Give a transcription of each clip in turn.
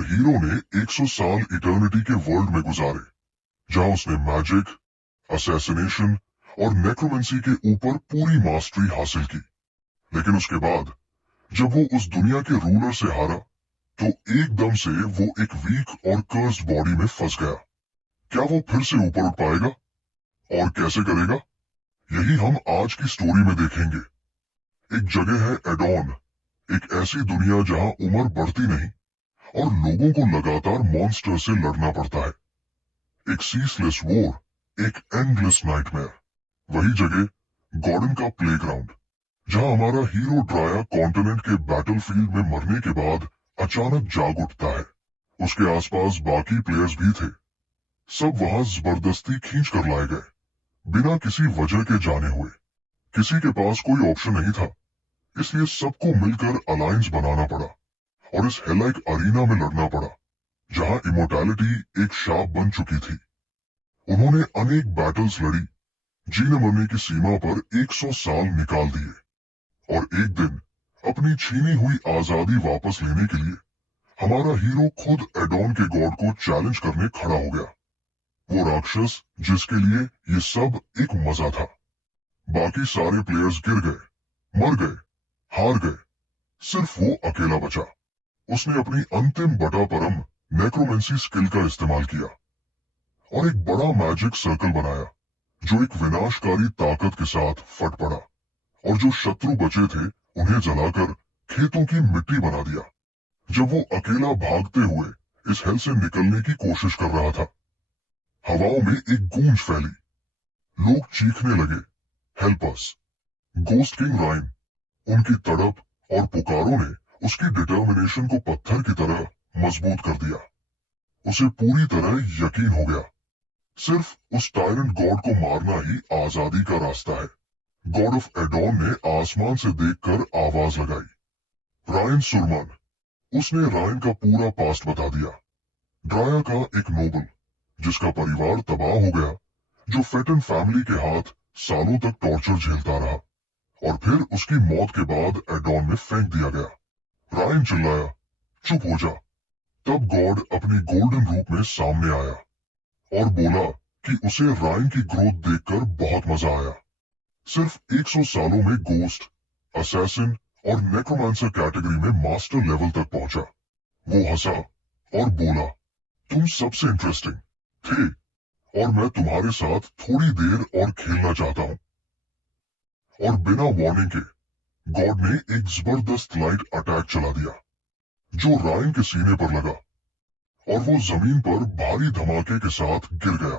और हीरो ने 100 साल इटर्निटी के वर्ल्ड में गुजारे, जहां उसने मैजिक, असैसिनेशन और नेक्रोमेंसी के ऊपर पूरी मास्टरी हासिल की। लेकिन उसके बाद जब वो उस दुनिया के रूलर से हारा, तो एकदम से वो एक वीक और कर्स्ड बॉडी में फंस गया। क्या वो फिर से ऊपर उठ पाएगा, और कैसे करेगा? यही हम आज की स्टोरी में देखेंगे। एक जगह है एडॉन, एक ऐसी दुनिया जहां उम्र बढ़ती नहीं और लोगों को लगातार मॉन्स्टर से लड़ना पड़ता है। एक सीसलेस वॉर, एक एंडलेस नाइटमेयर। वही जगह गॉर्डन का प्लेग्राउंड, जहां हमारा हीरो ड्राया कॉन्टिनेंट के बैटलफील्ड में मरने के बाद अचानक जाग उठता है। उसके आसपास बाकी प्लेयर्स भी थे। सब वहां जबरदस्ती खींच कर लाए गए, बिना किसी वजह के जाने हुए। किसी के पास कोई ऑप्शन नहीं था, इसलिए सबको मिलकर अलायंस बनाना पड़ा और इस हेलाइक अरीना में लड़ना पड़ा, जहां इमोर्टैलिटी एक शाप बन चुकी थी। उन्होंने अनेक बैटल्स लड़ी, जीने मरने की सीमा पर 100 साल निकाल दिए, और एक दिन अपनी छीनी हुई आजादी वापस लेने के लिए हमारा हीरो खुद एडॉन के गॉड को चैलेंज करने खड़ा हो गया। वो राक्षस जिसके लिए ये सब एक मजा था। बाकी सारे प्लेयर्स गिर गए, मर गए, हार गए। सिर्फ वो अकेला बचा। उसने अपनी अंतिम बटा परम नेक्रोमेंसी स्किल का इस्तेमाल किया और एक बड़ा मैजिक सर्कल बनाया, जो एक विनाशकारी ताकत के साथ फट पड़ा, और जो शत्रु बचे थे उन्हें जलाकर खेतों की मिट्टी बना दिया। जब वो अकेला भागते हुए इस हेल से निकलने की कोशिश कर रहा था, हवाओं में एक गूंज फैली। लोग चीखने लगे, हेल्प अस। गोस्ट किंग राइन, उनकी तड़प और पुकारों ने उसकी डिटर्मिनेशन को पत्थर की तरह मजबूत कर दिया। उसे पूरी तरह यकीन हो गया, सिर्फ उस टायरेंट गॉड को मारना ही आजादी का रास्ता है। गॉड ऑफ एडॉन ने आसमान से देखकर आवाज लगाई, रायन सुरमान। उसने रायन का पूरा पास्ट बता दिया। ड्राया का एक नोबल, जिसका परिवार तबाह हो गया, जो फेटन फैमिली के हाथ सालों तक टॉर्चर झेलता रहा, और फिर उसकी मौत के बाद एडॉन में फेंक दिया गया। रायन चिल्लाया, चुप हो जा। तब गॉड अपनी गोल्डन रूप में सामने आया और बोला कि उसे रायन की ग्रोथ देखकर बहुत मजा आया। सिर्फ 100 सालों में गोस्ट, असैसिन और नेक्रोमांसर कैटेगरी में मास्टर लेवल तक पहुंचा। वो हंसा और बोला, तुम सबसे इंटरेस्टिंग थे और मैं तुम्हारे साथ थोड़ी देर और खेलना चाहता हूं। और बिना वार्निंग के गॉड ने एक जबरदस्त लाइट अटैक चला दिया, जो रायन के सीने पर लगा और वो जमीन पर भारी धमाके के साथ गिर गया।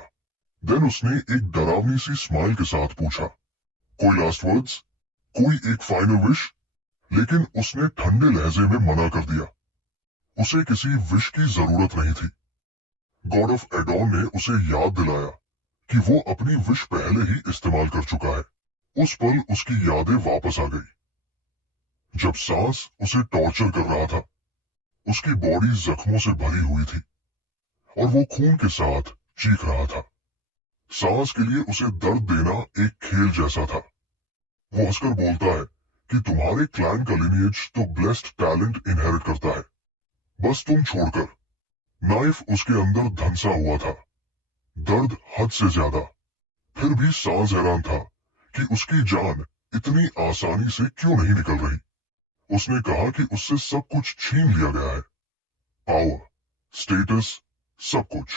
देन उसने एक डरावनी सी स्माइल के साथ पूछा, कोई लास्ट वर्ड्स, कोई एक फाइनल विश? लेकिन उसने ठंडे लहजे में मना कर दिया। उसे किसी विश की जरूरत नहीं थी। गॉड ऑफ एडॉन ने उसे याद दिलाया कि वो अपनी विश पहले ही इस्तेमाल कर चुका है। उस पल उसकी यादें वापस आ गई। जब सांस उसे टॉर्चर कर रहा था, उसकी बॉडी जख्मों से भरी हुई थी और वो खून के साथ चीख रहा था। सांस के लिए उसे दर्द देना एक खेल जैसा था। वो हंसकर बोलता है कि तुम्हारे क्लैन का लिनिएज तो ब्लेस्ड टैलेंट इनहेरिट करता है, बस तुम छोड़कर। नाइफ उसके अंदर धंसा हुआ था, दर्द हद से ज्यादा। फिर भी सांस हैरान था कि उसकी जान इतनी आसानी से क्यों नहीं निकल रही। उसने कहा कि उससे सब कुछ छीन लिया गया है, पावर, स्टेटस, सब कुछ,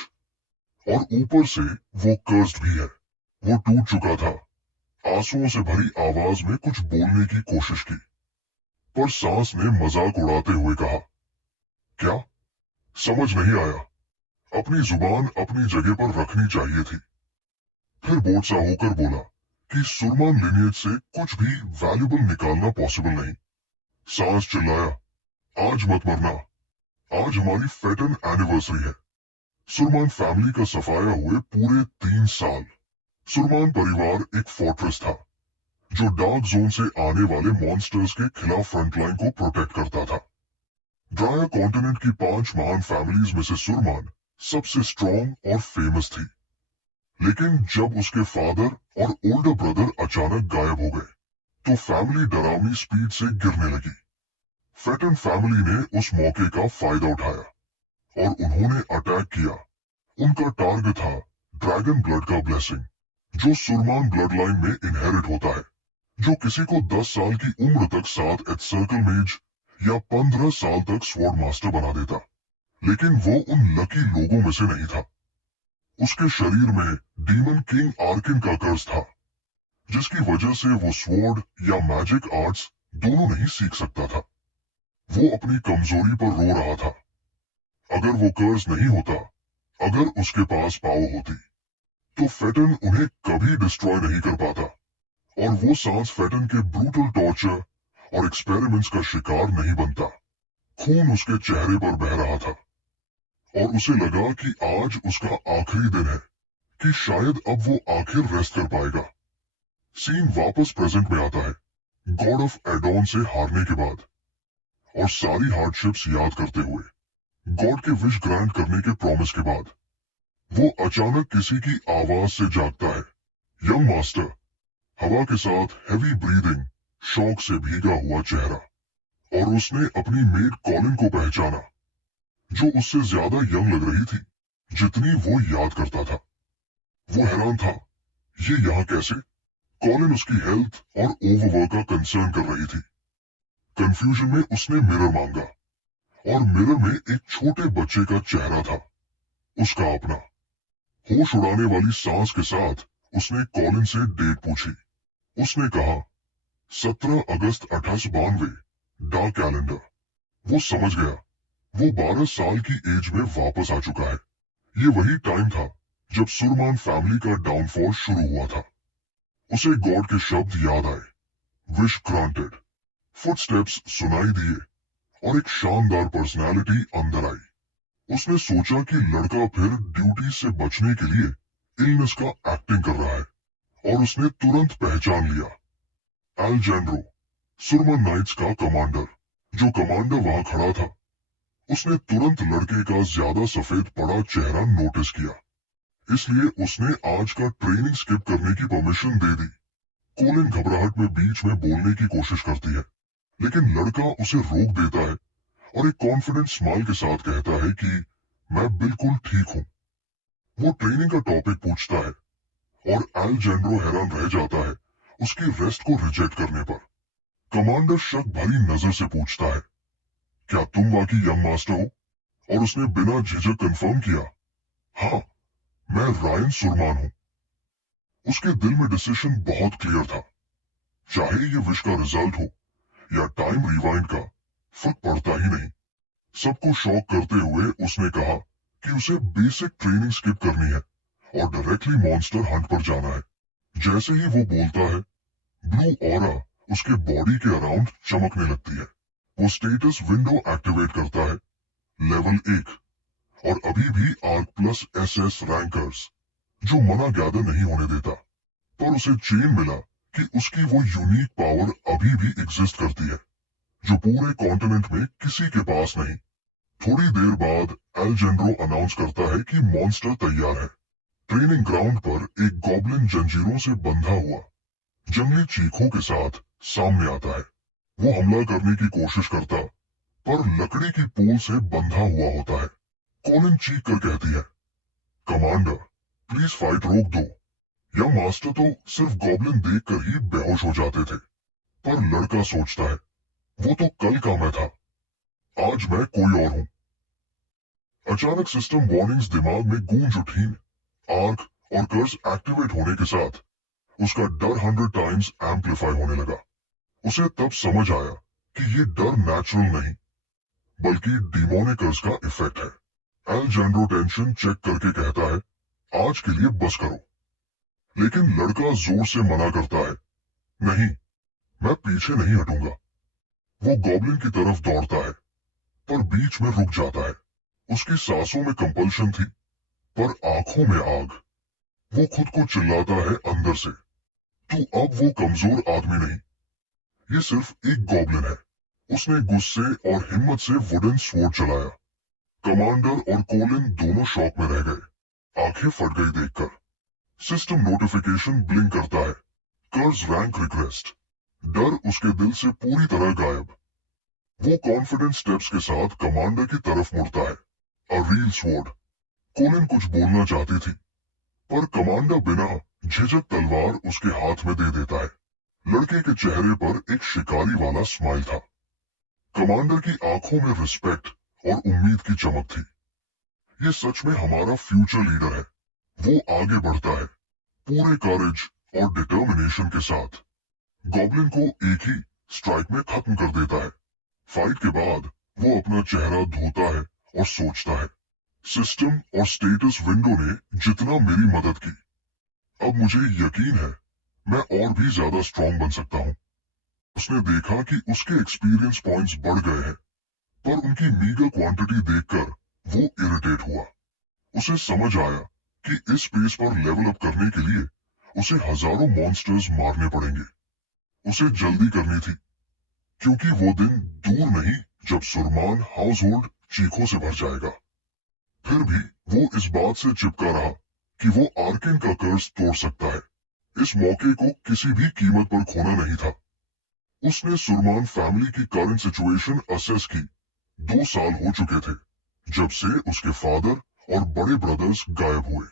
और ऊपर से वो कर्स्ड भी है। वो टूट चुका था, आंसुओं से भरी आवाज में कुछ बोलने की कोशिश की, पर सांस ने मजाक उड़ाते हुए कहा, क्या? समझ नहीं आया। अपनी जुबान अपनी जगह पर रखनी चाहिए थी। फिर बोझ सा होकर बोला कि सुरमान लिनिएज से कुछ भी वैल्यूबल निकालना पॉसिबल नहीं। सांस चिल्लाया, आज मत मरना, आज हमारी फेटन एनिवर्सरी है। सुरमान फैमिली का सफाया हुए पूरे 3 साल। सुरमान परिवार एक फोर्ट्रेस था, जो डार्क जोन से आने वाले मॉन्स्टर्स के खिलाफ फ्रंटलाइन को प्रोटेक्ट करता था। ड्राया कॉन्टिनेंट की 5 महान फैमिलीज में से सुरमान सबसे स्ट्रॉन्ग और फेमस थी। लेकिन जब उसके फादर और ओल्डर ब्रदर अचानक गायब हो गए, तो फैमिली डरावनी स्पीड से गिरने लगी। फेटन फैमिली ने उस मौके का फायदा उठाया और उन्होंने अटैक किया। उनका टारगेट था ड्रैगन ब्लड का ब्लेसिंग, जो सुरमान ब्लड लाइन में इनहेरिट होता है, जो किसी को 10 साल की उम्र तक 7 एथ सर्कल मेज या 15 साल तक स्वॉर्ड मास्टर बना देता। लेकिन वो उन लकी लोगों में से नहीं था। उसके शरीर में डीमन किंग आर्किन का कर्ज था, जिसकी वजह से वो स्वॉर्ड या मैजिक आर्ट्स दोनों नहीं सीख सकता था। वो अपनी कमजोरी पर रो रहा था। अगर वो कर्ज नहीं होता, अगर उसके पास पावर होती, तो फेटन उन्हें कभी डिस्ट्रॉय नहीं कर पाता और वो सांस फेटन के ब्रूटल टॉर्चर और एक्सपेरिमेंट्स का शिकार नहीं बनता। खून उसके चेहरे पर बह रहा था और उसे लगा कि आज उसका आखिरी दिन है, कि शायद अब वो आखिर रेस्ट कर पाएगा। सीन वापस प्रेजेंट में आता है, गॉड ऑफ एडॉन से हारने के बाद और सारी हार्डशिप्स याद करते हुए, गॉड के विश ग्रांट करने के प्रॉमिस के बाद। वो अचानक किसी की आवाज से जागता है। यंग मास्टर, हवा के साथ हेवी ब्रीदिंग, शौक से भीगा हुआ चेहरा, और उसने अपनी मेड कॉलिन को पहचाना, जो उससे ज्यादा यंग लग रही थी जितनी वो याद करता था। वो हैरान था, ये यहाँ कैसे? कॉलिन उसकी हेल्थ और ओवरवर्क का कंसर्न कर रही थी। कंफ्यूजन में उसने मिरर मांगा और मिरर में एक छोटे बच्चे का चेहरा था, उसका अपना। होश उड़ाने वाली सांस के साथ उसने कॉलिन से डेट पूछी। उसने कहा 17 अगस्त 1892, डार्क कैलेंडर। वो समझ गया, वो 12 साल की एज में वापस आ चुका है। ये वही टाइम था जब सुरमान फैमिली का डाउनफॉल शुरू हुआ था। उसे गॉड के शब्द याद आए, विश ग्रांटेड। फुटस्टेप्स सुनाई दिए और एक शानदार पर्सनालिटी अंदर आई। उसने सोचा कि लड़का फिर ड्यूटी से बचने के लिए इलनेस का एक्टिंग कर रहा है, और उसने तुरंत पहचान लिया, एल्जेंड्रो, सुरमन नाइट्स का कमांडर। जो कमांडर वहां खड़ा था, उसने तुरंत लड़के का ज्यादा सफेद पड़ा चेहरा नोटिस किया, इसलिए उसने आज का ट्रेनिंग स्किप करने की परमिशन दे दी। कोलिन घबराहट में बीच में बोलने की कोशिश करती है, लेकिन लड़का उसे रोक देता है और एक कॉन्फिडेंट स्माइल के साथ कहता है कि मैं बिल्कुल ठीक हूं। वो ट्रेनिंग का टॉपिक पूछता है और एल्जेंड्रो हैरान रह जाता है उसकी रेस्ट को रिजेक्ट करने पर। कमांडर शक भरी नजर से पूछता है, क्या तुम वाकई यंग मास्टर हो? और उसने बिना झिझक कंफर्म किया, हाँ, मैं रायन सुरमान हूं। उसके दिल में डिसीजन बहुत क्लियर था, चाहे ये विश का रिजल्ट हो या टाइम रिवाइंड का, फर्क पड़ता ही नहीं। सबको शॉक करते हुए उसने कहा कि उसे बेसिक ट्रेनिंग स्किप करनी है और डायरेक्टली मॉन्स्टर हंट पर जाना है। जैसे ही वो बोलता है, ब्लू ऑरा उसके बॉडी के अराउंड चमकने लगती है। वो स्टेटस विंडो एक्टिवेट करता है, लेवल 1, और अभी भी आर्क प्लस एसएस रैंकर्स, जो मना गैदर नहीं होने देता। पर उसे चेन मिला कि उसकी वो यूनिक पावर अभी भी एग्जिस्ट करती है, जो पूरे कॉन्टिनेंट में किसी के पास नहीं। थोड़ी देर बाद एल्जेंड्रो अनाउंस करता है कि मॉन्स्टर तैयार है। ट्रेनिंग ग्राउंड पर एक गॉब्लिन जंजीरों से बंधा हुआ जंगली चीखों के साथ सामने आता है। वो हमला करने की कोशिश करता, पर लकड़ी की पोल से बंधा हुआ होता है। कॉलिन चीख कर कहती है, कमांडर, प्लीज फाइट रोक दो। यह मास्टर तो सिर्फ गॉब्लिन देखकर ही बेहोश हो जाते थे। पर लड़का सोचता है, वो तो कल का मैं था, आज मैं कोई और हूं। अचानक सिस्टम वार्निंग्स दिमाग में गूंज उठी। आर्क और कर्स एक्टिवेट होने के साथ उसका डर 100 टाइम्स एम्पलीफाई होने लगा। उसे तब समझ आया कि ये डर नेचुरल नहीं, बल्कि डिमोनिकर्स का इफेक्ट है। एल्जेंड्रो टेंशन चेक करके कहता है, आज के लिए बस करो। लेकिन लड़का जोर से मना करता है, नहीं, मैं पीछे नहीं हटूंगा। वो गॉब्लिन की तरफ दौड़ता है, पर बीच में रुक जाता है। उसकी सांसों में कंपल्शन थी, पर आंखों में आग। वो खुद को चिल्लाता है अंदर से, तू अब वो कमजोर आदमी नहीं, ये सिर्फ एक गॉब्लिन है। उसने गुस्से और हिम्मत से वुडन स्वॉर्ड चलाया। कमांडर और कोलिन दोनों शॉक में रह गए, आंखें फट गई देखकर। सिस्टम नोटिफिकेशन ब्लिंक करता है, कर्स रैंक रिक्वेस्ट। डर उसके दिल से पूरी तरह गायब। वो कॉन्फिडेंस स्टेप्स के साथ कमांडर की तरफ मुड़ता है। A reel sword. कोलिन कुछ बोलना चाहती थी, पर कमांडर बिना झिझक तलवार उसके हाथ में दे देता है। लड़के के चेहरे पर एक शिकारी वाला स्माइल था। कमांडर की आंखों में रिस्पेक्ट और उम्मीद की चमक थी। ये सच में हमारा फ्यूचर लीडर है। वो आगे बढ़ता है, पूरे करेज और डिटर्मिनेशन के साथ। गॉब्लिन को एक ही स्ट्राइक में खत्म कर देता है। फाइट के बाद वो अपना चेहरा धोता है और सोचता है, सिस्टम और स्टेटस विंडो ने जितना मेरी मदद की, अब मुझे यकीन है मैं और भी ज्यादा स्ट्रांग बन सकता हूं। उसने देखा कि उसके एक्सपीरियंस पॉइंट्स बढ़ गए हैं, पर उनकी मीगर क्वांटिटी देखकर वो इरिटेट हुआ। उसे समझ आया कि इस पेस पर लेवल अप करने के लिए उसे हजारों मॉन्स्टर्स मारने पड़ेंगे। उसे जल्दी करनी थी, क्योंकि वो दिन दूर नहीं जब सुरमान हाउस होल्ड चीखों से भर जाएगा। फिर भी वो इस बात से चिपका रहा कि वो आर्केन का कर्स तोड़ सकता है। इस मौके को किसी भी कीमत पर खोना नहीं था। उसने सुरमान फैमिली की करंट सिचुएशन असेस की। 2 साल हो चुके थे जब से उसके फादर और बड़े ब्रदर्स गायब हुए।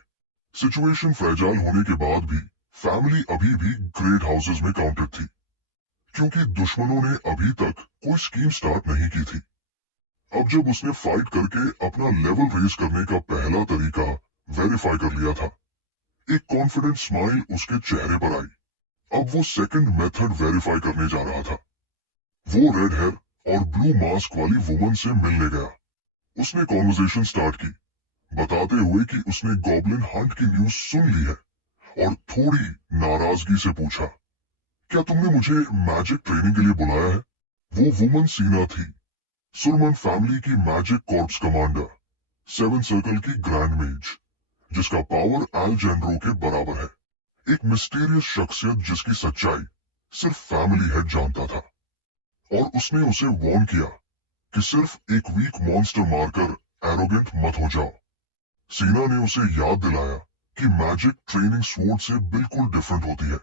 सिचुएशन फ्रेजाइल होने के बाद भी फैमिली अभी भी ग्रेट हाउसेस में काउंटेड थी, क्योंकि दुश्मनों ने अभी तक कोई स्कीम स्टार्ट नहीं की थी। अब जब उसने फाइट करके अपना लेवल रेज करने का पहला तरीका वेरीफाई कर लिया था, एक कॉन्फिडेंट स्माइल उसके चेहरे पर आई। अब वो सेकंड मेथड वेरीफाई करने जा रहा था। वो रेड हेयर और ब्लू मास्क वाली वुमन से मिलने गया। उसने कॉन्वर्सेशन स्टार्ट की, बताते हुए कि उसने गॉब्लिन हंट की न्यूज सुन ली है, और थोड़ी नाराजगी से पूछा, क्या तुमने मुझे मैजिक ट्रेनिंग के लिए बुलाया है? वो वुमन सीना थी, सुरमन फैमिली की मैजिक कॉर्प्स कमांडर, 7 सर्कल की ग्रैंड मेज, जिसका पावर एल्जेंड्रो के बराबर है। एक मिस्टीरियस शख्सियत जिसकी सच्चाई सिर्फ फैमिली हेड जानता था। और उसने उसे वार्न किया कि सिर्फ एक वीक मॉन्स्टर मारकर एरोगेंट मत हो जाओ। सीना ने उसे याद दिलाया कि मैजिक ट्रेनिंग स्वॉर्ड से बिल्कुल डिफरेंट होती है,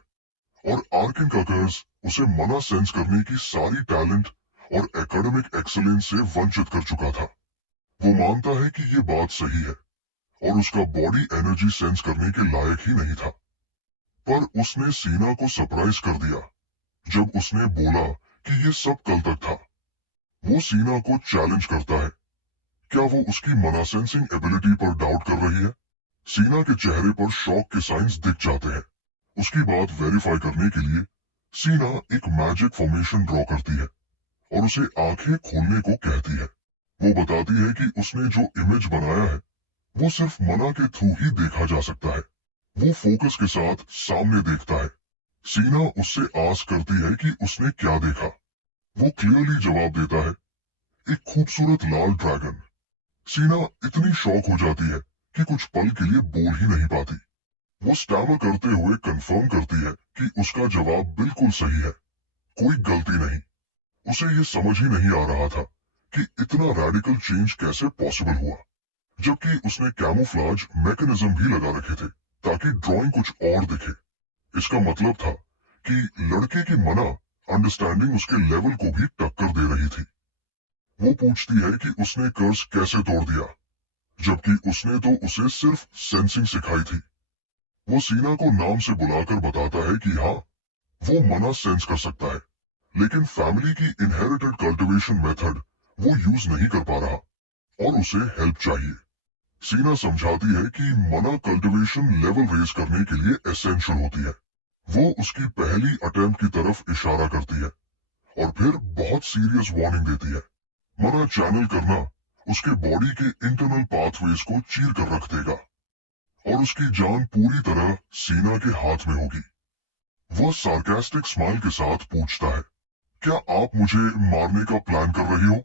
और आर्किन का कर्स उसे मना सेंस करने की सारी टैलेंट और एकेडमिक एक्सीलेंस से वंचित कर चुका था। वो मानता है कि ये बात सही है, और उसका बॉडी एनर्जी सेंस करने के लायक ही नहीं था। पर उसने सीना को सरप्राइज कर दिया जब उसने बोला कि ये सब कल तक था। वो सीना को चैलेंज करता है, क्या वो उसकी मना सेंसिंग एबिलिटी पर डाउट कर रही है? सीना के चेहरे पर शॉक के साइंस दिख जाते हैं। उसकी बात वेरीफाई करने के लिए सीना एक मैजिक फॉर्मेशन ड्रॉ करती है और उसे आंखें खोलने को कहती है। वो बताती है कि उसने जो इमेज बनाया है वो सिर्फ मना के थ्रू ही देखा जा सकता है। वो फोकस के साथ सामने देखता है। सीना उससे आस करती है कि उसने क्या देखा। वो क्लियरली जवाब देता है, एक खूबसूरत लाल ड्रैगन। सीना इतनी शॉक हो जाती है कि कुछ पल के लिए बोल ही नहीं पाती। वो स्टैमर करते हुए कंफर्म करती है कि उसका जवाब बिल्कुल सही है, कोई गलती नहीं। उसे ये समझ ही नहीं आ रहा था कि इतना रैडिकल चेंज कैसे पॉसिबल हुआ, जबकि उसने कैमोफ्लाज मैकेनिज्म भी लगा रखे थे ताकि ड्राइंग कुछ और दिखे। इसका मतलब था कि लड़के की मना अंडरस्टैंडिंग उसके लेवल को भी टक्कर दे रही थी। वो पूछती है कि उसने कर्स कैसे तोड़ दिया, जबकि उसने तो उसे सिर्फ सेंसिंग सिखाई थी। वो सीना को नाम से बुलाकर बताता है कि हाँ, वो मना सेंस कर सकता है, लेकिन फैमिली की इनहेरिटेड कल्टीवेशन मेथड वो यूज नहीं कर पा रहा और उसे हेल्प चाहिए। सीना समझाती है कि मना कल्टीवेशन लेवल रेज करने के लिए एसेंशियल होती है। वो उसकी पहली अटेम्प्ट की तरफ इशारा करती है और फिर बहुत सीरियस वार्निंग देती है। मना चैनल करना उसके बॉडी के इंटरनल पाथवेज को चीर कर रख देगा और उसकी जान पूरी तरह सीना के हाथ में होगी। वह सार्कास्टिक स्माइल के साथ पूछता है, क्या आप मुझे मारने का प्लान कर रही हो?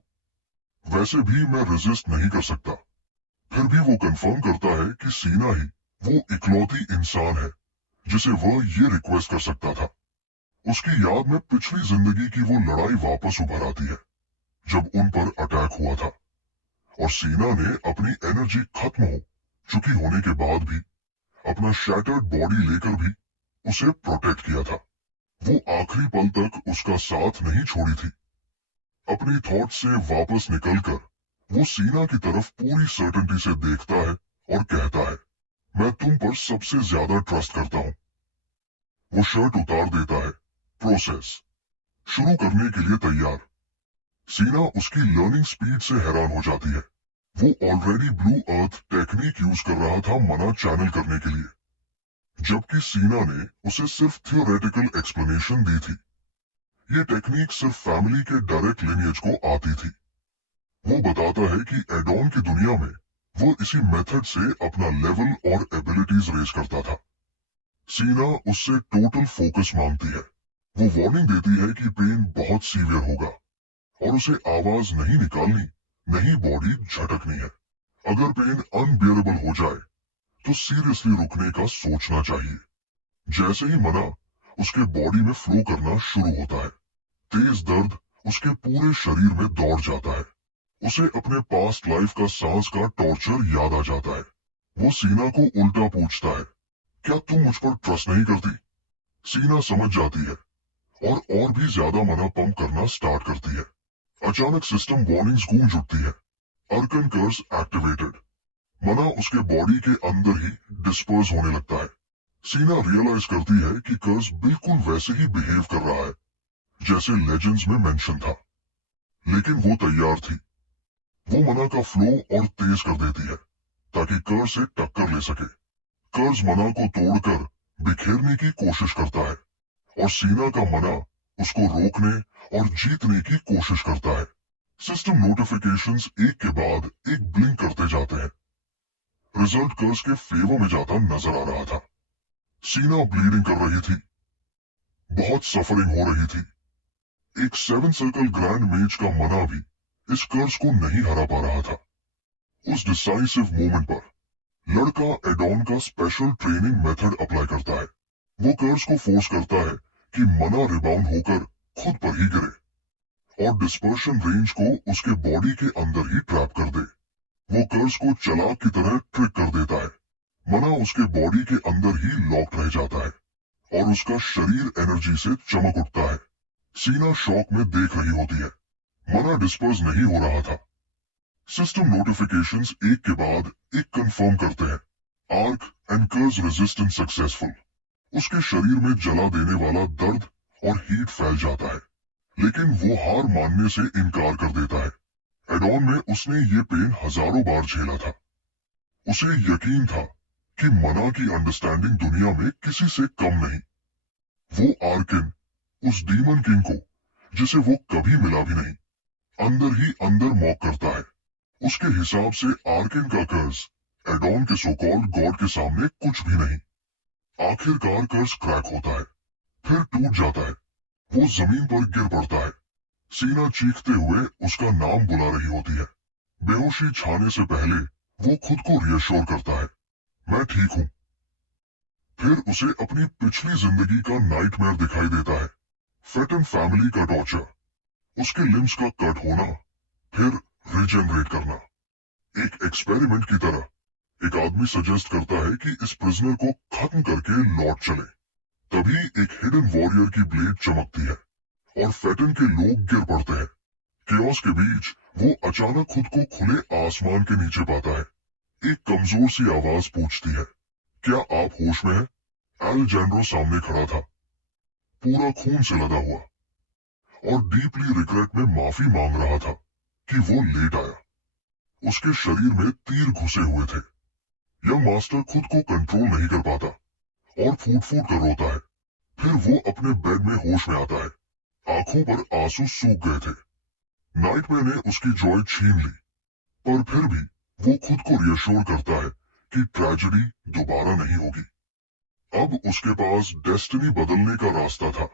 वैसे भी मैं रेजिस्ट नहीं कर सकता। फिर भी वो कंफर्म करता है कि सीना ही वो इकलौती इंसान है जिसे वह ये रिक्वेस्ट कर सकता था। उसकी याद में पिछली जिंदगी की वो लड़ाई वापस उभर आती है जब उन पर अटैक हुआ था, और सीना ने अपनी एनर्जी खत्म हो चुकी होने के बाद भी अपना शैटर्ड बॉडी लेकर भी उसे प्रोटेक्ट किया था। वो आखिरी पल तक उसका साथ नहीं छोड़ी थी। अपनी थॉट से वापस निकलकर वो सीना की तरफ पूरी सर्टेनिटी से देखता है और कहता है, मैं तुम पर सबसे ज्यादा ट्रस्ट करता हूं। वो शर्ट उतार देता है। प्रोसेस शुरू करने के लिए तैयार। सीना उसकी लर्निंग स्पीड से हैरान हो जाती है। वो ऑलरेडी ब्लू अर्थ टेक्निक यूज कर रहा था मना चैनल करने के लिए, जबकि सीना ने उसे सिर्फ थियोरेटिकल एक्सप्लेनेशन दी थी। ये टेक्निक सिर्फ फैमिली के डायरेक्ट लिनियज को आती थी। वो बताता है कि एडॉन की दुनिया में वो इसी मेथड से अपना लेवल और एबिलिटीज रेज करता था। सीना उससे टोटल फोकस मांगती है। वो वार्निंग देती है कि पेन बहुत सीवियर होगा और उसे आवाज नहीं निकालनी, नहीं बॉडी झटकनी है। अगर पेन अनबियरेबल हो जाए तो सीरियसली रुकने का सोचना चाहिए। जैसे ही मना उसके बॉडी में फ्लो करना शुरू होता है, तेज दर्द उसके पूरे शरीर में दौड़ जाता है। उसे अपने पास्ट लाइफ का सांस का टॉर्चर याद आ जाता है। वो सीना को उल्टा पूछता है, क्या तुम मुझ पर ट्रस्ट नहीं करती? सीना समझ जाती है और भी ज्यादा मना पंप करना स्टार्ट करती है। अचानक सिस्टम वार्निंग्स गूंज उठती है। अर्कन कर्स एक्टिवेटेड। मना उसके बॉडी के अंदर ही डिस्पर्स होने लगता है। सीना रियलाइज करती है कि कर्स बिल्कुल वैसे ही बिहेव कर रहा है जैसे लेजेंड्स में मेंशन था, लेकिन वो तैयार थी। वो मना का फ्लो और तेज कर देती है ताकि कर्स से टक्कर ले सके। कर्स मना को तोड़कर बिखेरने की कोशिश करता है और सीना का मना उसको रोकने और जीतने की कोशिश करता है। सिस्टम नोटिफिकेशंस एक के बाद एक ब्लिंक करते जाते हैं। रिजल्ट कर्स के फेवर में जाता नजर आ रहा था। सीना ब्लीडिंग कर रही थी, बहुत सफरिंग हो रही थी। एक 7 सर्कल ग्रैंड मेज का मना भी इस कर्स को नहीं हरा पा रहा था। उस डिसाइसिव मोमेंट पर लड़का एडॉन का स्पेशल ट्रेनिंग मेथड अप्लाई करता है। वो कर्स को फोर्स करता है कि मना रिबाउंड होकर खुद पर ही गिरे और डिस्पर्शन रेंज को उसके बॉडी के अंदर ही ट्रैप कर दे। वो कर्स को चालाक की तरह ट्रिक कर देता है। मना उसके बॉडी के अंदर ही लॉक रह जाता है और उसका शरीर एनर्जी से चमक उठता है। सीना शॉक में देख रही होती है। मना डिस्पर्स नहीं हो रहा था। सिस्टम नोटिफिकेशंस एक के बाद एक कंफर्म करते हैं, arc and curse resistance successful. उसके शरीर में जला देने वाला दर्द और हीट फैल जाता है, लेकिन वो हार मानने से इनकार कर देता है। एडॉन में उसने ये पेन हजारों बार झेला था। उसे यकीन था कि मना की अंडरस्टैंडिंग दुनिया में किसी से कम नहीं। वो आर्किन, उस डीमन किंग को जिसे वो कभी मिला भी नहीं, अंदर ही अंदर मॉक करता है। उसके हिसाब से आर्किन का कर्स एडॉन के सो कॉल्ड गॉड के सामने कुछ भी नहीं। आखिरकार कर्स क्रैक होता है, फिर टूट जाता है। वो जमीन पर गिर पड़ता है। सीना चीखते हुए उसका नाम बुला रही होती है। बेहोशी छाने से पहले वो खुद को रियश्योर करता है, मैं ठीक हूं। फिर उसे अपनी पिछली जिंदगी का नाइटमेयर दिखाई देता है। फेटन फैमिली का टॉर्चर, उसके लिम्स का कट होना, फिर रिजेनरेट करना। एक एक्सपेरिमेंट की तरह एक आदमी सजेस्ट करता है कि इस प्रिजनर को खत्म करके लौट चले। तभी एक हिडन वॉरियर की ब्लेड चमकती है और फेटन के लोग गिर पड़ते हैं। केओस के बीच वो अचानक खुद को खुले आसमान के नीचे पाता है। एक कमजोर सी आवाज पूछती है, क्या आप होश में हैं? एलेजेंड्रो सामने खड़ा था, पूरा खून से लदा हुआ और डीपली रिग्रेट में माफी मांग रहा था कि वो लेट आया। उसके शरीर में तीर घुसे हुए थे। यंग मास्टर खुद को कंट्रोल नहीं कर पाता और फूट फूट कर रोता है। फिर वो अपने बेड में होश में आता है। आंखों पर आंसू सूख गए थे। नाइटमेयर ने उसकी जॉय छीन ली, पर फिर भी वो खुद को रियश्योर करता है कि ट्रेजेडी दोबारा नहीं होगी। अब उसके पास डेस्टिनी बदलने का रास्ता था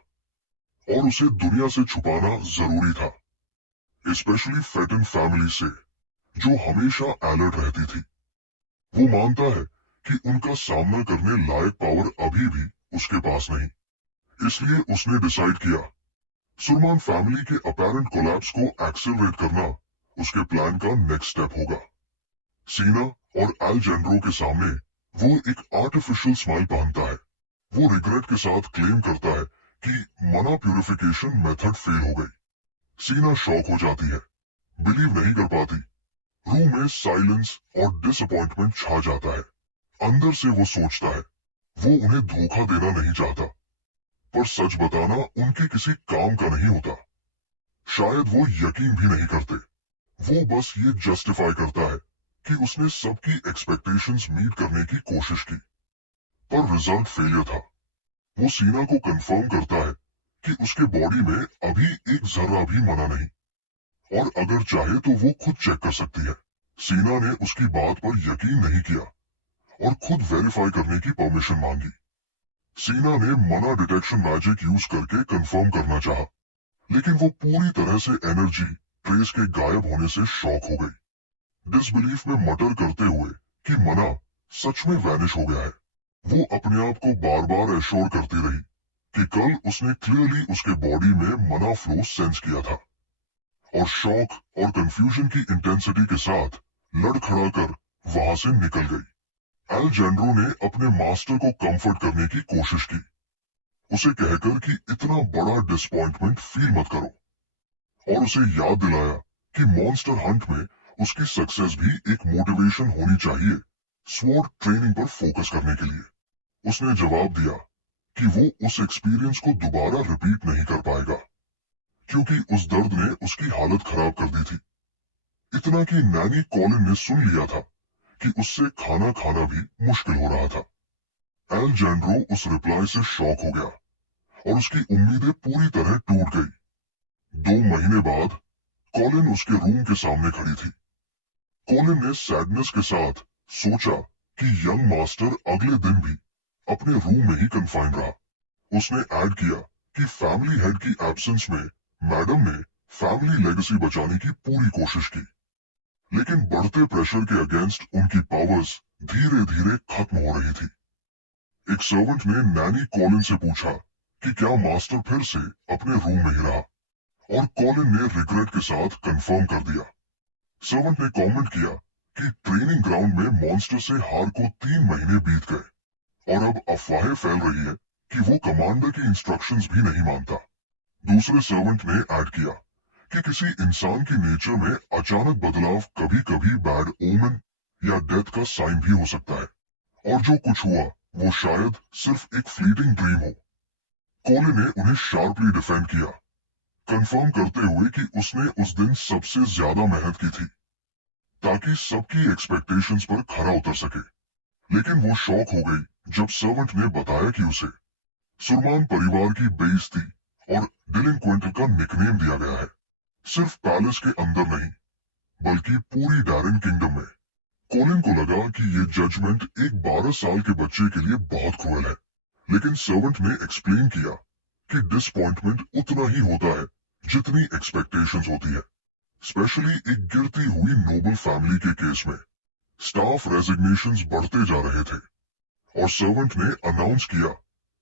और उसे दुनिया से छुपाना जरूरी था, स्पेशली फेटन फैमिली से, जो हमेशा अलर्ट रहती थी। वो मानता है कि उनका सामना करने लायक पावर अभी भी उसके पास नहीं। इसलिए उसने डिसाइड किया, सुरमान फैमिली के अपैरेंट कोलैप्स को एक्सेलरेट करना उसके प्लान का नेक्स्ट स्टेप होगा। सीना और एलेजेंड्रो के सामने वो एक आर्टिफिशियल स्माइल पहनता है। वो रिग्रेट के साथ क्लेम करता है कि मना प्यूरिफिकेशन मेथड फेल हो गई। सीना शॉक हो जाती है, बिलीव नहीं कर पाती। रूम में साइलेंस और डिसअपॉइंटमेंट छा जाता है। अंदर से वो सोचता है वो उन्हें धोखा देना नहीं चाहता, पर सच बताना उनके किसी काम का नहीं होता। शायद वो यकीन भी नहीं करते। वो बस ये जस्टिफाई करता है कि उसने सबकी एक्सपेक्टेशंस मीट करने की कोशिश की, पर रिजल्ट फेलियर था। वो सीना को कंफर्म करता है कि उसके बॉडी में अभी एक जर्रा भी मना नहीं, और अगर चाहे तो वो खुद चेक कर सकती है। सीना ने उसकी बात पर यकीन नहीं किया और खुद वेरीफाई करने की परमिशन मांगी। सीना ने मना डिटेक्शन मैजिक यूज करके कंफर्म करना चाहा, लेकिन वो पूरी तरह से एनर्जी ट्रेस के गायब होने से शॉक हो गई। डिसबिलीफ में मटर करते हुए कि मना सच में वैनिश हो गया है, वो अपने आप को बार बार एश्योर करती रही कि कल उसने क्लियरली उसके बॉडी में मना फ्लो सेंस किया था। और शॉक और कंफ्यूजन की इंटेंसिटी के साथ लड़खड़ा कर वहां से निकल गई। एलेजेंड्रो ने अपने मास्टर को कंफर्ट करने की कोशिश की, उसे कहकर कि इतना बड़ा डिसअपॉइंटमेंट फील मत करो, और उसे याद दिलाया कि मॉन्स्टर हंट में उसकी सक्सेस भी एक मोटिवेशन होनी चाहिए स्वॉर्ड ट्रेनिंग पर फोकस करने के लिए। उसने जवाब दिया कि वो उस एक्सपीरियंस को दोबारा रिपीट नहीं कर पाएगा, क्योंकि उस दर्द ने उसकी हालत खराब कर दी थी। इतना कि नैनी कॉलिन ने सुन लिया था कि उससे खाना खाना भी मुश्किल हो रहा था। एलेजेंड्रो उस रिप्लाई से शॉक हो गया और उसकी उम्मीदें पूरी तरह टूट गई। 2 महीने बाद कॉलिन उसके रूम के सामने खड़ी थी। कॉलिन ने सैडनेस के साथ सोचा कि यंग मास्टर अगले दिन भी अपने रूम में ही कन्फाइंड रहा। उसने ऐड किया कि फैमिली हेड की एब्सेंस में मैडम ने फैमिली लेगेसी बचाने की पूरी कोशिश की, लेकिन बढ़ते प्रेशर के अगेंस्ट उनकी पावर्स धीरे धीरे खत्म हो रही थी। एक सर्वेंट ने नैनी कॉलिन से पूछा कि क्या मास्टर फिर से अपने रूम में ही रहा, और कॉलिन ने रिग्रेट के साथ कंफर्म कर दिया। सर्वेंट ने कमेंट किया कि ट्रेनिंग ग्राउंड में मॉन्स्टर से हार को 3 महीने बीत गए और अब अफवाहें फैल रही है कि वो कमांडर की इंस्ट्रक्शंस भी नहीं मानता। दूसरे सर्वेंट ने ऐड किया कि किसी इंसान की नेचर में अचानक बदलाव कभी कभी बैड ओमेन या डेथ का साइन भी हो सकता है, और जो कुछ हुआ वो शायद सिर्फ एक फ्लीटिंग ड्रीम हो। कोले ने उन्हें शार्पली डिफेंड किया, कंफर्म करते हुए कि उसने उस दिन सबसे ज्यादा मेहनत की थी ताकि सबकी एक्सपेक्टेशंस पर खरा उतर सके। लेकिन वो शॉक हो गई जब सर्वेंट ने बताया कि उसे सुरमान परिवार की बेइज्जती और डिलिंक्वेंट का निकनेम दिया गया है, सिर्फ पैलेस के अंदर नहीं बल्कि पूरी डैरन किंगडम में। कोलिन को लगा कि ये जजमेंट एक 12 साल के बच्चे के लिए बहुत क्रूएल है, लेकिन सर्वेंट ने एक्सप्लेन किया कि डिसअपॉइंटमेंट उतना ही होता है जितनी एक्सपेक्टेशंस होती है, स्पेशली एक गिरती हुई नोबल फैमिली के केस में। स्टाफ रेजिग्नेशंस बढ़ते जा रहे थे और सर्वेंट ने अनाउंस किया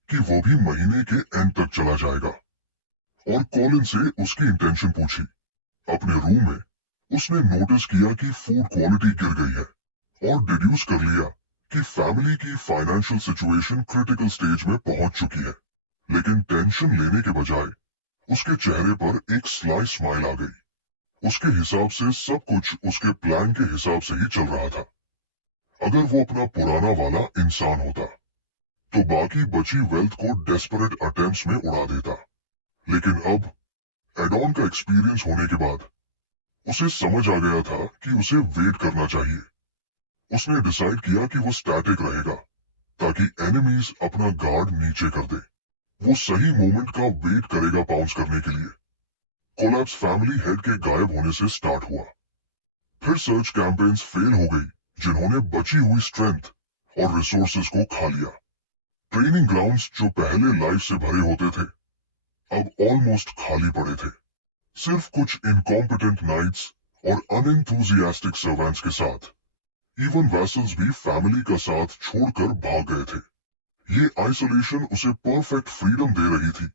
कि वो भी महीने के एंड तक चला जाएगा, और कॉलिन से उसकी इंटेंशन पूछी। अपने रूम में उसने नोटिस किया कि फूड क्वालिटी गिर गई है और डिड्यूस कर लिया कि फैमिली की फाइनेंशियल सिचुएशन क्रिटिकल स्टेज में पहुंच चुकी है। लेकिन टेंशन लेने के बजाय उसके चेहरे पर एक स्लाई स्माइल आ गई। उसके हिसाब से सब कुछ उसके प्लान के हिसाब से ही चल रहा था। अगर वो अपना पुराना वाला इंसान होता तो बाकी बची वेल्थ को डेस्परेट अटेम्प्ट्स में उड़ा देता, लेकिन अब एडॉन का एक्सपीरियंस होने के बाद उसे समझ आ गया था कि उसे वेट करना चाहिए। उसने डिसाइड किया कि वो स्टैटिक रहेगा ताकि एनिमीज अपना गार्ड नीचे कर दे। वो सही मोमेंट का वेट करेगा पाउंस करने के लिए। कोलैप्स फैमिली हेड के गायब होने से स्टार्ट हुआ, फिर सर्च कैंपेन्स फेल हो गई जिन्होंने बची हुई स्ट्रेंथ और रिसोर्सेज को खा लिया। ट्रेनिंग ग्राउंड्स जो पहले लाइफ से भरे होते थे अब ऑलमोस्ट खाली पड़े थे, सिर्फ कुछ इनकॉम्पिटेंट नाइट्स और अनएंथुजियास्टिक सर्वेंट्स के साथ। इवन वैसल्स भी फैमिली का साथ छोड़कर भाग गए थे। ये आइसोलेशन उसे परफेक्ट फ्रीडम दे रही थी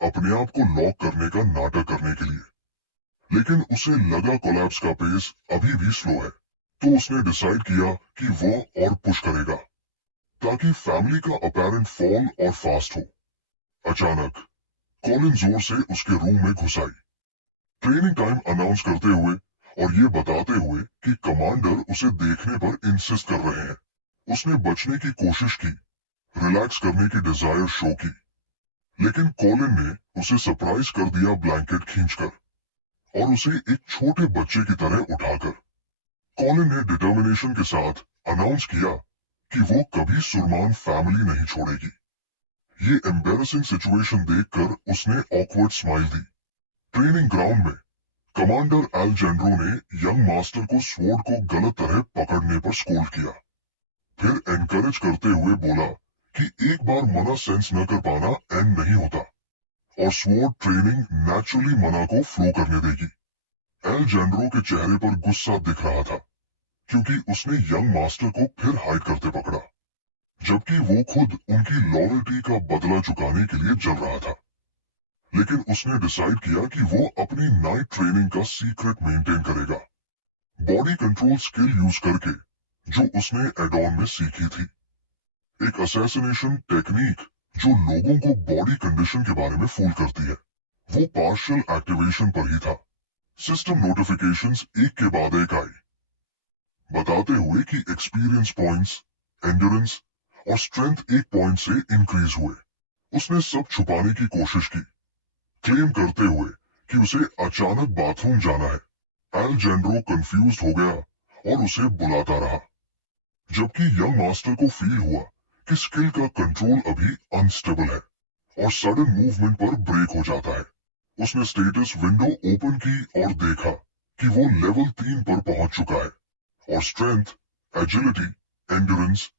अपने आप को लॉक करने का नाटक करने के लिए। लेकिन उसे लगा कोलैप्स का पेस अभी भी स्लो है, तो उसने डिसाइड किया कि वो और पुश करेगा ताकि फैमिली का अपैरेंट फॉल और फास्ट हो। अचानक कॉलिन जोर से उसके रूम में घुस आई, ट्रेनिंग टाइम अनाउंस करते हुए और ये बताते हुए कि कमांडर उसे देखने पर इंसिस्ट कर रहे हैं। उसने बचने की कोशिश की, रिलैक्स करने की डिजायर शो की, लेकिन कॉलिन ने उसे सरप्राइज कर दिया ब्लैंकेट खींचकर और उसे एक छोटे बच्चे की तरह उठाकर। कॉलिन ने डिटर्मिनेशन के साथ अनाउंस किया कि वो कभी सुरमान फैमिली नहीं छोड़ेगी। ये एम्बेरसिंग सिचुएशन देखकर उसने ऑकवर्ड स्माइल दी। ट्रेनिंग ग्राउंड में कमांडर एल्जेंड्रो ने यंग मास्टर को स्वॉर्ड को गलत तरह पकड़ने पर स्कोल्ड किया, फिर एनकरेज करते हुए बोला कि एक बार मना सेंस न कर पाना एंड नहीं होता और स्वॉर्ड ट्रेनिंग नेचुरली मना को फ्लो करने देगी। एल्जेंड्रो के चेहरे पर गुस्सा दिख रहा था क्योंकि उसने यंग मास्टर को फिर हाइड करते पकड़ा, जबकि वो खुद उनकी लॉयल्टी का बदला चुकाने के लिए जल रहा था। लेकिन उसने डिसाइड किया कि वो अपनी नाइट ट्रेनिंग का सीक्रेट मेंटेन करेगा, बॉडी कंट्रोल स्किल यूज करके जो उसने एडॉन में सीखी थी। एक असैसिनेशन टेक्निक जो लोगों को बॉडी कंडीशन के बारे में फूल करती है। वो पार्शियल एक्टिवेशन पर ही था। सिस्टम नोटिफिकेशंस एक के बाद एक आई, बताते हुए कि एक्सपीरियंस पॉइंट्स, एंड्योरेंस और स्ट्रेंथ एक पॉइंट से इंक्रीज हुए। उसने सब छुपाने की कोशिश की, क्लेम करते हुए कि उसे अचानक बाथरूम जाना है। एल्जेंड्रो कंफ्यूज हो गया और उसे बुलाता रहा, जबकि यंग मास्टर को फील हुआ कि स्किल का कंट्रोल अभी अनस्टेबल है और सडन मूवमेंट पर ब्रेक हो जाता है। उसने स्टेटस विंडो ओपन की और देखा कि वो लेवल 3 पर पहुंच चुका है और स्ट्रेंथ, एजिलिटी, एंड्योरेंस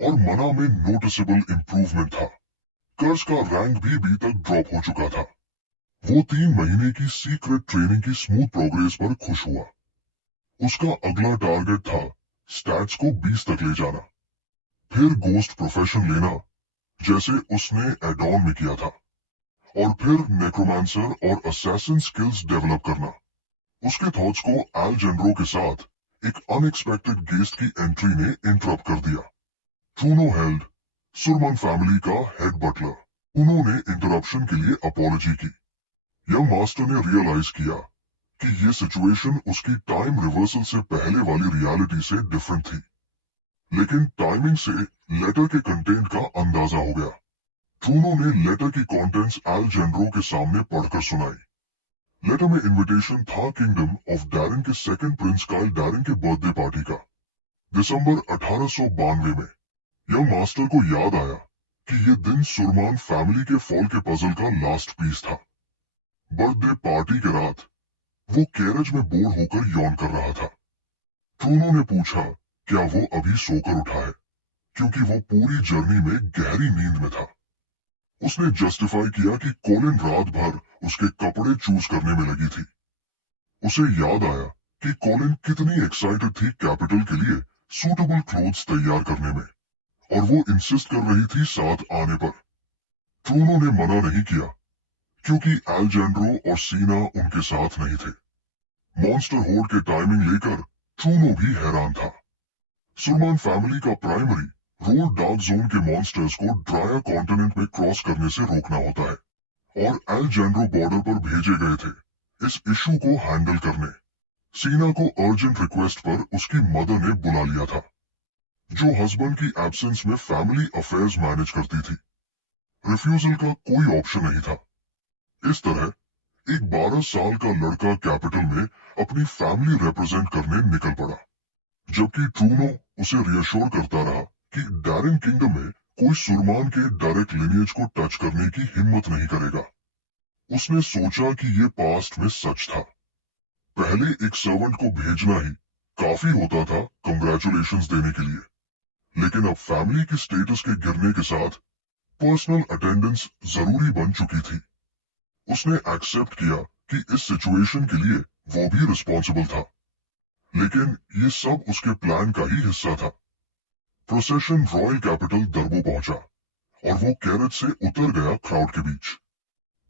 और मना में नोटिसेबल इंप्रूवमेंट था। कर्स का रैंक भी बी तक ड्रॉप हो चुका था। वो 3 महीने की सीक्रेट ट्रेनिंग की स्मूथ प्रोग्रेस पर खुश हुआ। उसका अगला टारगेट था स्टैट्स को 20 तक ले जाना, फिर गोस्ट प्रोफेशन लेना जैसे उसने एडॉन में किया था, और फिर नेक्रोमांसर और असैसिन स्किल्स डेवलप करना। उसके थॉट्स को एल्जेंड्रो के साथ एक अनएक्सपेक्टेड गेस्ट की एंट्री ने इंटरप्ट कर दिया। ट्रूनो हेल्ड, सुरमन फैमिली का हेड बटलर, उन्होंने इंटरप्शन के लिए अपॉलजी की। यंग मास्टर ने रियलाइज किया कि ये सिचुएशन उसकी टाइम रिवर्सल से पहले वाली रियलिटी से डिफरेंट थी, लेकिन टाइमिंग से लेटर के कंटेंट का अंदाजा हो गया। ट्रूनो ने लेटर की कंटेंट्स एल्जेंड्रो के सामने पढ़कर सुनाई। लेटर में इनविटेशन था किंगडम ऑफ डैरन के सेकंड प्रिंस काइल डैरन के बर्थडे पार्टी का, दिसंबर 1892 में। यंग मास्टर को याद आया कि ये दिन सुरमान फैमिली के फॉल के पजल का लास्ट पीस था। बर्थडे पार्टी के रात वो कैरेज में बोर होकर यौन कर रहा था। ट्रूनो ने पूछा क्या वो अभी सोकर उठा है, क्योंकि वो पूरी जर्नी में गहरी नींद में था। उसने जस्टिफाई किया कि कॉलिन रात भर उसके कपड़े चूज करने में लगी थी। उसे याद आया कि कॉलिन कितनी एक्साइटेड थी कैपिटल के लिए सूटेबल क्लोथ्स तैयार करने में, और वो इंसिस्ट कर रही थी साथ आने पर। ट्रूनो ने मना नहीं किया क्योंकि एल्जेंड्रो और सीना उनके साथ नहीं थे। मॉन्स्टर होड के टाइमिंग लेकर ट्रूनो भी हैरान था। सुरमान फैमिली का प्राइमरी रोल डार्क जोन के मॉन्स्टर्स को ड्राया कॉन्टिनेंट में क्रॉस करने से रोकना होता है, और एल्जेंड्रो बॉर्डर पर भेजे गए थे इस इशू को हैंडल करने। सीना को अर्जेंट रिक्वेस्ट पर उसकी मदर ने बुला लिया था, जो हस्बैंड की एब्सेंस में फैमिली अफेयर्स मैनेज करती थी। रिफ्यूजल का कोई ऑप्शन नहीं था। इस तरह एक 12 साल का लड़का कैपिटल में अपनी फैमिली रिप्रेजेंट करने निकल पड़ा, जबकि ट्रूनो उसे रियश्योर करता रहा कि डैरन किंगडम में कोई सुरमान के डायरेक्ट लिनियज को टच करने की हिम्मत नहीं करेगा। उसने सोचा कि ये पास्ट में सच था। पहले एक सर्वेंट को भेजना ही काफी होता था कंग्रेचुलेशंस देने के लिए, लेकिन अब फैमिली की स्टेटस के गिरने के साथ पर्सनल अटेंडेंस जरूरी बन चुकी थी। उसने एक्सेप्ट किया कि इस सिचुएशन के लिए वो भी रिस्पॉन्सिबल था, लेकिन ये सब उसके प्लान का ही हिस्सा था। प्रोसेशन रॉयल कैपिटल दरबो पहुंचा और वो कैरेज से उतर गया क्राउड के बीच।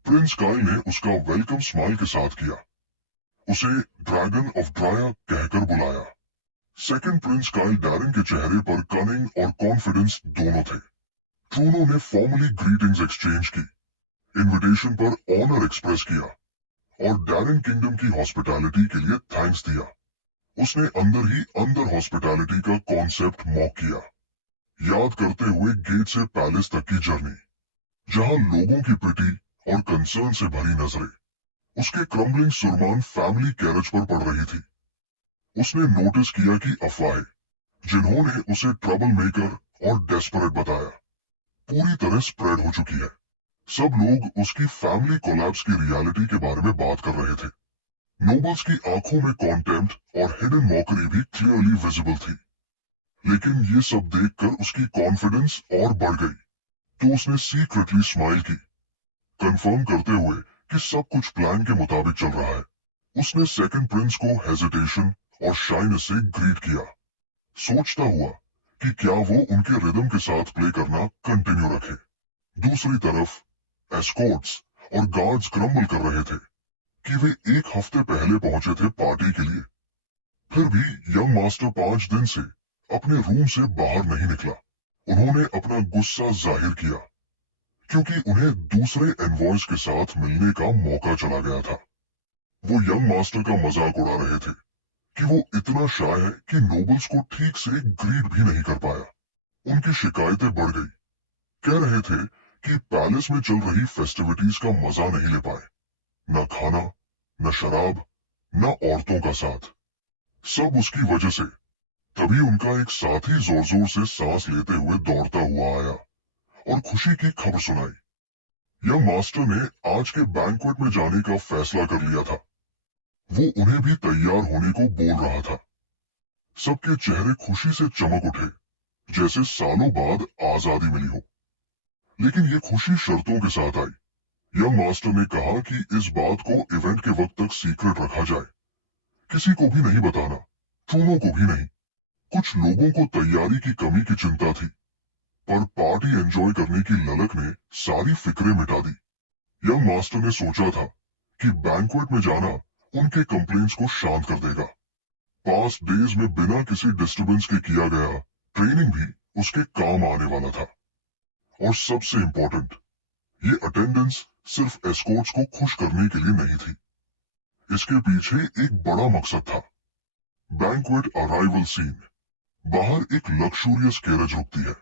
प्रिंस काइल ने उसका वेलकम स्माइल के साथ किया, उसे ड्रैगन ऑफ ड्राया कहकर बुलाया। सेकंड प्रिंस काइल डैरन के चेहरे पर कनिंग और कॉन्फिडेंस दोनों थे। ट्रूनो ने फॉर्मली ग्रीटिंग्स एक्सचेंज की, इनविटेशन पर ऑनर एक्सप्रेस किया और डैरन किंगडम की हॉस्पिटैलिटी के लिए थैंक्स दिया। उसने अंदर ही अंदर हॉस्पिटैलिटी का कॉन्सेप्ट मॉक किया, याद करते हुए गेट से पैलेस तक की जर्नी, जहां लोगों की पिटी और कंसर्न से भरी नजरें उसके क्रम्बलिंग सुरमान फैमिली कैरेज पर पड़ रही थी। उसने नोटिस किया कि अफवाहें, जिन्होंने उसे ट्रबल मेकर और डेस्परेट बताया, पूरी तरह स्प्रेड हो चुकी है। सब लोग उसकी फैमिली कोलैप्स की रियलिटी के बारे में बात कर रहे थे। नोबल्स की आंखों में कॉन्टेम्प्ट और हिडन मॉकरी भी क्लियरली विजिबल थी। लेकिन ये सब देखकर उसकी कॉन्फिडेंस और बढ़ गई, तो उसने सीक्रेटली स्माइल की, कंफर्म करते हुए कि सब कुछ प्लान के मुताबिक चल रहा है। उसने सेकंड प्रिंस को हेजिटेशन और शाइनेस से ग्रीट किया, सोचता हुआ कि क्या वो उनके रिदम के साथ प्ले करना कंटिन्यू रखे। दूसरी तरफ एस्कॉर्ट्स और गार्ड्स ग्रम्बल कर रहे थे कि वे एक हफ्ते पहले पहुंचे थे पार्टी के लिए, फिर भी यंग मास्टर 5 दिन से अपने रूम से बाहर नहीं निकला। उन्होंने अपना गुस्सा जाहिर किया, क्योंकि उन्हें दूसरे एनवॉयज के साथ मिलने का मौका चला गया था। वो यंग मास्टर का मजाक उड़ा रहे थे कि वो इतना शाय है कि नोबल्स को ठीक से ग्रीट भी नहीं कर पाया। उनकी शिकायतें बढ़ गई, कह रहे थे कि पैलेस में चल रही फेस्टिविटीज का मजा नहीं ले पाए, न खाना, न शराब, न औरतों का साथ, सब उसकी वजह से। तभी उनका एक साथी जोर जोर से सांस लेते हुए दौड़ता हुआ आया और खुशी की खबर सुनाई। यह मास्टर ने आज के बैंक्वेट में जाने का फैसला कर लिया था। वो उन्हें भी तैयार होने को बोल रहा था। सबके चेहरे खुशी से चमक उठे, जैसे सालों बाद आजादी मिली हो। लेकिन ये खुशी शर्तों के साथ आई। यंग मास्टर ने कहा कि इस बात को इवेंट के वक्त तक सीक्रेट रखा जाए, किसी को भी नहीं बताना, ट्रूनो को भी नहीं। कुछ लोगों को तैयारी की कमी की चिंता थी, पर पार्टी एंजॉय करने की ललक ने सारी फिक्रें मिटा दी। यंग मास्टर ने सोचा था कि बैंक्वेट में जाना उनके कंप्लेंट्स को शांत कर देगा। पास्ट डेज में बिना किसी डिस्टरबेंस के किया गया ट्रेनिंग भी उसके काम आने वाला था। और सबसे इंपॉर्टेंट, ये अटेंडेंस सिर्फ एस्कॉर्ट्स को खुश करने के लिए नहीं थी। इसके पीछे एक बड़ा मकसद था। Banquet arrival scene. बाहर एक लक्सूरियस कैरेज रुकती है,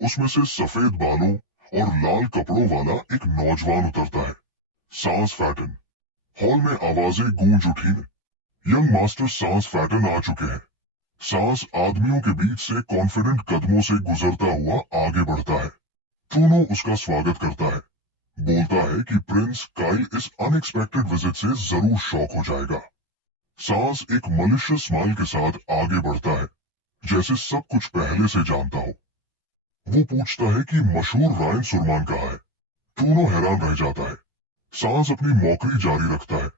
उसमें से सफेद बालों और लाल कपड़ों वाला एक नौजवान उतरता है, सांस फैटन। हॉल में आवाजें गूंज उठी। यंग मास्टर सांस फैटन आ चुके हैं। सांस आदमियों के बीच से कॉन्फिडेंट कदमों से गुजरता हुआ आगे बढ़ता है। ट्रूनो उसका स्वागत करता है, बोलता है कि प्रिंस काइल इस अनएक्सपेक्टेड विजिट से जरूर शॉक हो जाएगा। सांस एक मलिशियस स्माइल के साथ आगे बढ़ता है, जैसे सब कुछ पहले से जानता हो। वो पूछता है कि मशहूर रायन सुरमान कहाँ है। ट्रूनो हैरान रह जाता है। सांस अपनी मौकरी जारी रखता है,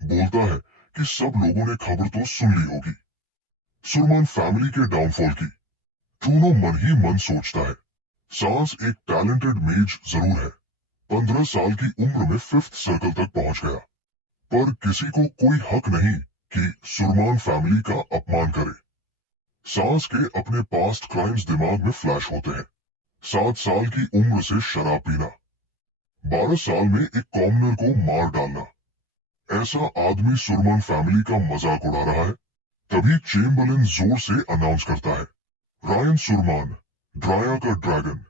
बोलता है कि सब लोगों ने खबर तो सुन ली होगी, सुरमान फैमिली के डाउनफॉल की। ट्रूनो मन ही मन सोचता है, सांस एक टैलेंटेड मेज जरूर है, 15 साल की उम्र में 5th सर्कल तक पहुंच गया, पर किसी को कोई हक नहीं कि सुरमान फैमिली का अपमान करे। सांस के अपने पास्ट क्राइम्स दिमाग में फ्लैश होते हैं। 7 साल की उम्र से शराब पीना, 12 साल में एक कॉमनर को मार डालना। ऐसा आदमी सुरमान फैमिली का मजाक उड़ा रहा है। तभी चेम्बरलिन जोर से अनाउंस करता है, रायन सुरमान, ड्राया का ड्रैगन,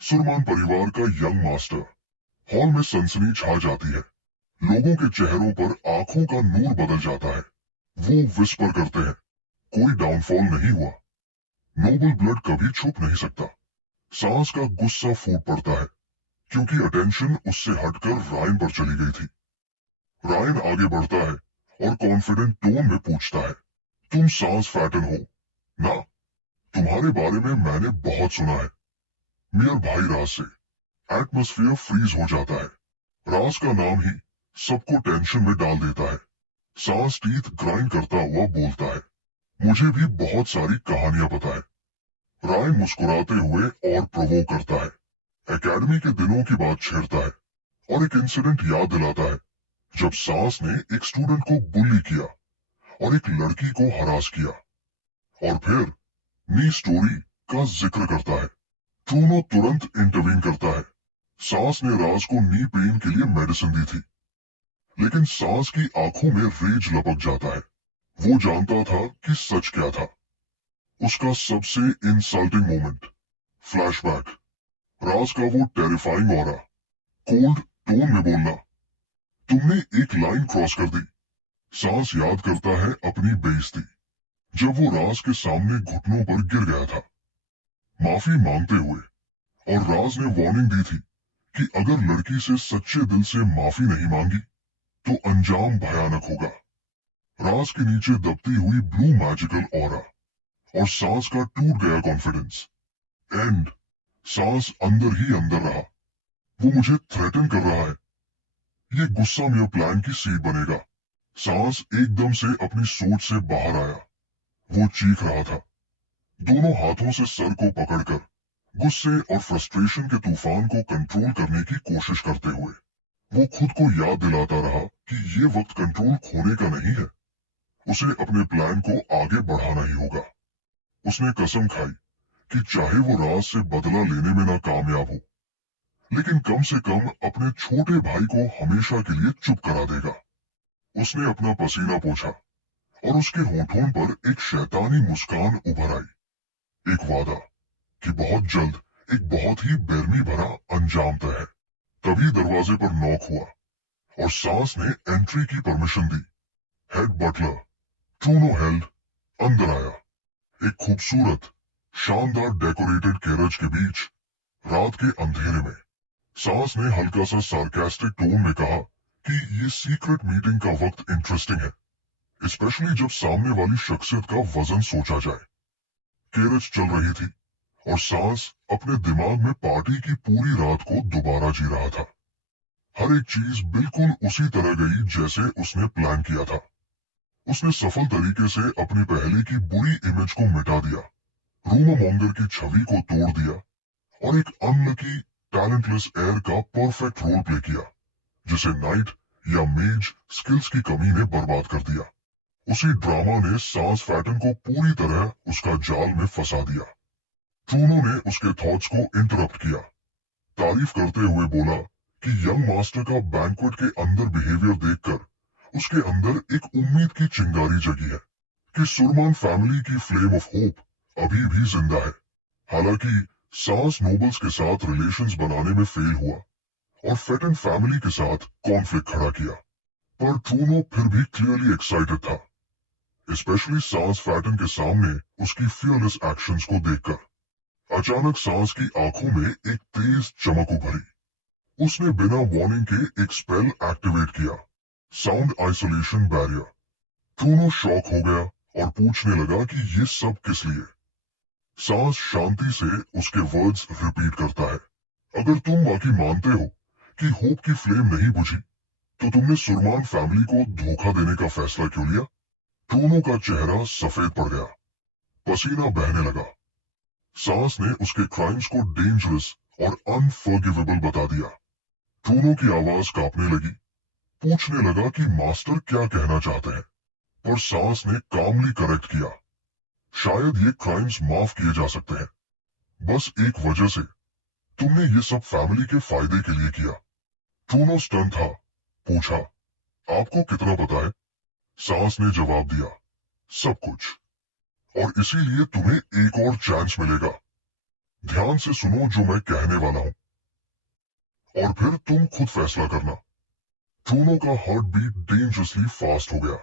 सुरमान परिवार का यंग मास्टर। हॉल में सनसनी छा जाती है। लोगों के चेहरों पर आंखों का नूर बदल जाता है। वो विस्पर करते हैं, कोई डाउनफॉल नहीं हुआ। नोबल ब्लड कभी छुप नहीं सकता। सांस का गुस्सा फूट पड़ता है, क्योंकि अटेंशन उससे हटकर रायन पर चली गई थी। रायन आगे बढ़ता है और कॉन्फिडेंट टोन में पूछता है, तुम सांस फैटन हो ना? तुम्हारे बारे में मैंने बहुत सुना है, मेयर भाई राज से। एटमॉस्फेयर फ्रीज हो जाता है। राज का नाम ही सबको टेंशन में डाल देता है। सांस टीथ ग्राइंड करता हुआ बोलता है, मुझे भी बहुत सारी कहानियां पता है। रायन मुस्कुराते हुए और प्रोवोक करता है, एकेडमी के दिनों की बात छेड़ता है और एक इंसिडेंट याद दिलाता है, जब सांस ने एक स्टूडेंट को बुली किया और एक लड़की को हरास किया। और फिर नी स्टोरी का जिक्र करता है। ट्रूनो तुरंत इंटरवीन करता है। सांस ने राज को नी पेन के लिए मेडिसिन दी थी, लेकिन सांस की आंखों में रेज लपक जाता है। वो जानता था कि सच क्या था। उसका सबसे इंसल्टिंग मोमेंट। फ्लैशबैक। राज का वो टेरिफाइंग ऑरा, कोल्ड टोन में बोलना, तुमने एक लाइन क्रॉस कर दी। सांस याद करता है अपनी बेइज्जती, जब वो राज के सामने घुटनों पर गिर गया था, माफी मांगते हुए। और राज ने वार्निंग दी थी कि अगर लड़की से सच्चे दिल से माफी नहीं मांगी तो अंजाम भयानक होगा। राज के नीचे दबती हुई ब्लू मैजिकल ऑरा, और सांस का टूट गया कॉन्फिडेंस। एंड सांस अंदर ही अंदर रहा। वो मुझे थ्रेटन कर रहा है, ये गुस्सा मेरे प्लान की सीड बनेगा। सांस एकदम से अपनी सोच से बाहर आया। वो चीख रहा था, दोनों हाथों से सर को पकड़कर, गुस्से और फ्रस्ट्रेशन के तूफान को कंट्रोल करने की कोशिश करते हुए। वो खुद को याद दिलाता रहा कि ये वक्त कंट्रोल खोने का नहीं है, उसे अपने प्लान को आगे बढ़ाना ही होगा। उसने कसम खाई कि चाहे वो राज से बदला लेने में ना कामयाब हो, लेकिन कम से कम अपने छोटे भाई को हमेशा के लिए चुप करा देगा। उसने अपना पसीना पोंछा और उसके होठों पर एक शैतानी मुस्कान उभर आई। एक वादा कि बहुत जल्द एक बहुत ही बेरमी भरा अंजाम तय है। तभी दरवाजे पर नॉक हुआ और सांस ने एंट्री की परमिशन दी। हेड बटलर ट्रूनो हेल्ड अंदर आया। एक खूबसूरत, शानदार डेकोरेटेड कैरेज के बीच, रात के अंधेरे में। सांस ने हल्का सा सार्कास्टिक टोन में कहा कि ये सीक्रेट मीटिंग का वक्त इंटरेस्टिंग है, स्पेशली जब सामने वाली शख्सियत का वजन सोचा जाए। कैरेज चल रही थी और सांस अपने दिमाग में पार्टी की पूरी रात को दोबारा जी रहा था। हर एक चीज बिल्कुल उसी तरह गई जैसे उसने प्लान किया था। उसने सफल तरीके से अपनी पहले की बुरी इमेज को मिटा दिया, रूमर मॉन्गर की छवि को तोड़ दिया और एक अनलकी टैलेंटलेस एयर का परफेक्ट रोल प्ले किया, जिसे नाइट या मेज स्किल्स की कमी ने बर्बाद कर दिया। उसी ड्रामा ने सांस फैटन को पूरी तरह उसका जाल में फंसा दिया। ट्रूनो ने उसके थॉट्स को इंटरप्ट किया, तारीफ करते हुए बोला कि यंग मास्टर का बैंक्वेट के अंदर बिहेवियर देखकर उसके अंदर एक उम्मीद की चिंगारी जगी है कि सुरमान फैमिली की फ्लेम ऑफ होप अभी भी जिंदा है। हालांकि सांस नोबल्स के साथ रिलेशंस बनाने में फेल हुआ और फेटन फैमिली के साथ कॉन्फ्लिक्ट खड़ा किया, पर ट्रूनो फिर भी क्लियरली एक्साइटेड था, स्पेशली सांस फैटन के सामने उसकी फियरलेस एक्शंस को देखकर। अचानक सांस की आंखों में एक तेज चमक उभरी। उसने बिना वार्निंग के एक स्पेल एक्टिवेट किया, साउंड आइसोलेशन बैरियर। ट्रूनो शॉक हो गया और पूछने लगा कि ये सब किस लिए। सांस शांति से उसके वर्ड्स रिपीट करता है, अगर तुम बाकी मानते हो कि होप की फ्लेम नहीं बुझी, तो तुमने सुरमान फैमिली को धोखा देने का फैसला क्यों लिया? ट्रूनो का चेहरा सफेद पड़ गया, पसीना बहने लगा। सांस ने उसके क्राइम्स को डेंजरस और अनफॉरगिवेबल बता दिया। ट्रूनो की आवाज कांपने लगी, पूछने लगा कि मास्टर क्या कहना चाहते हैं, पर सांस ने कामली करेक्ट किया, शायद ये क्राइम्स माफ किए जा सकते हैं, बस एक वजह से, तुमने ये सब फैमिली के फायदे के लिए किया। ट्रूनो स्टन था, पूछा, आपको कितना पता है? सांस ने जवाब दिया, सब कुछ, और इसीलिए तुम्हें एक और चांस मिलेगा। ध्यान से सुनो जो मैं कहने वाला हूं, और फिर तुम खुद फैसला करना। ट्रूनो का हार्ट बीट डेंजरसली फास्ट हो गया।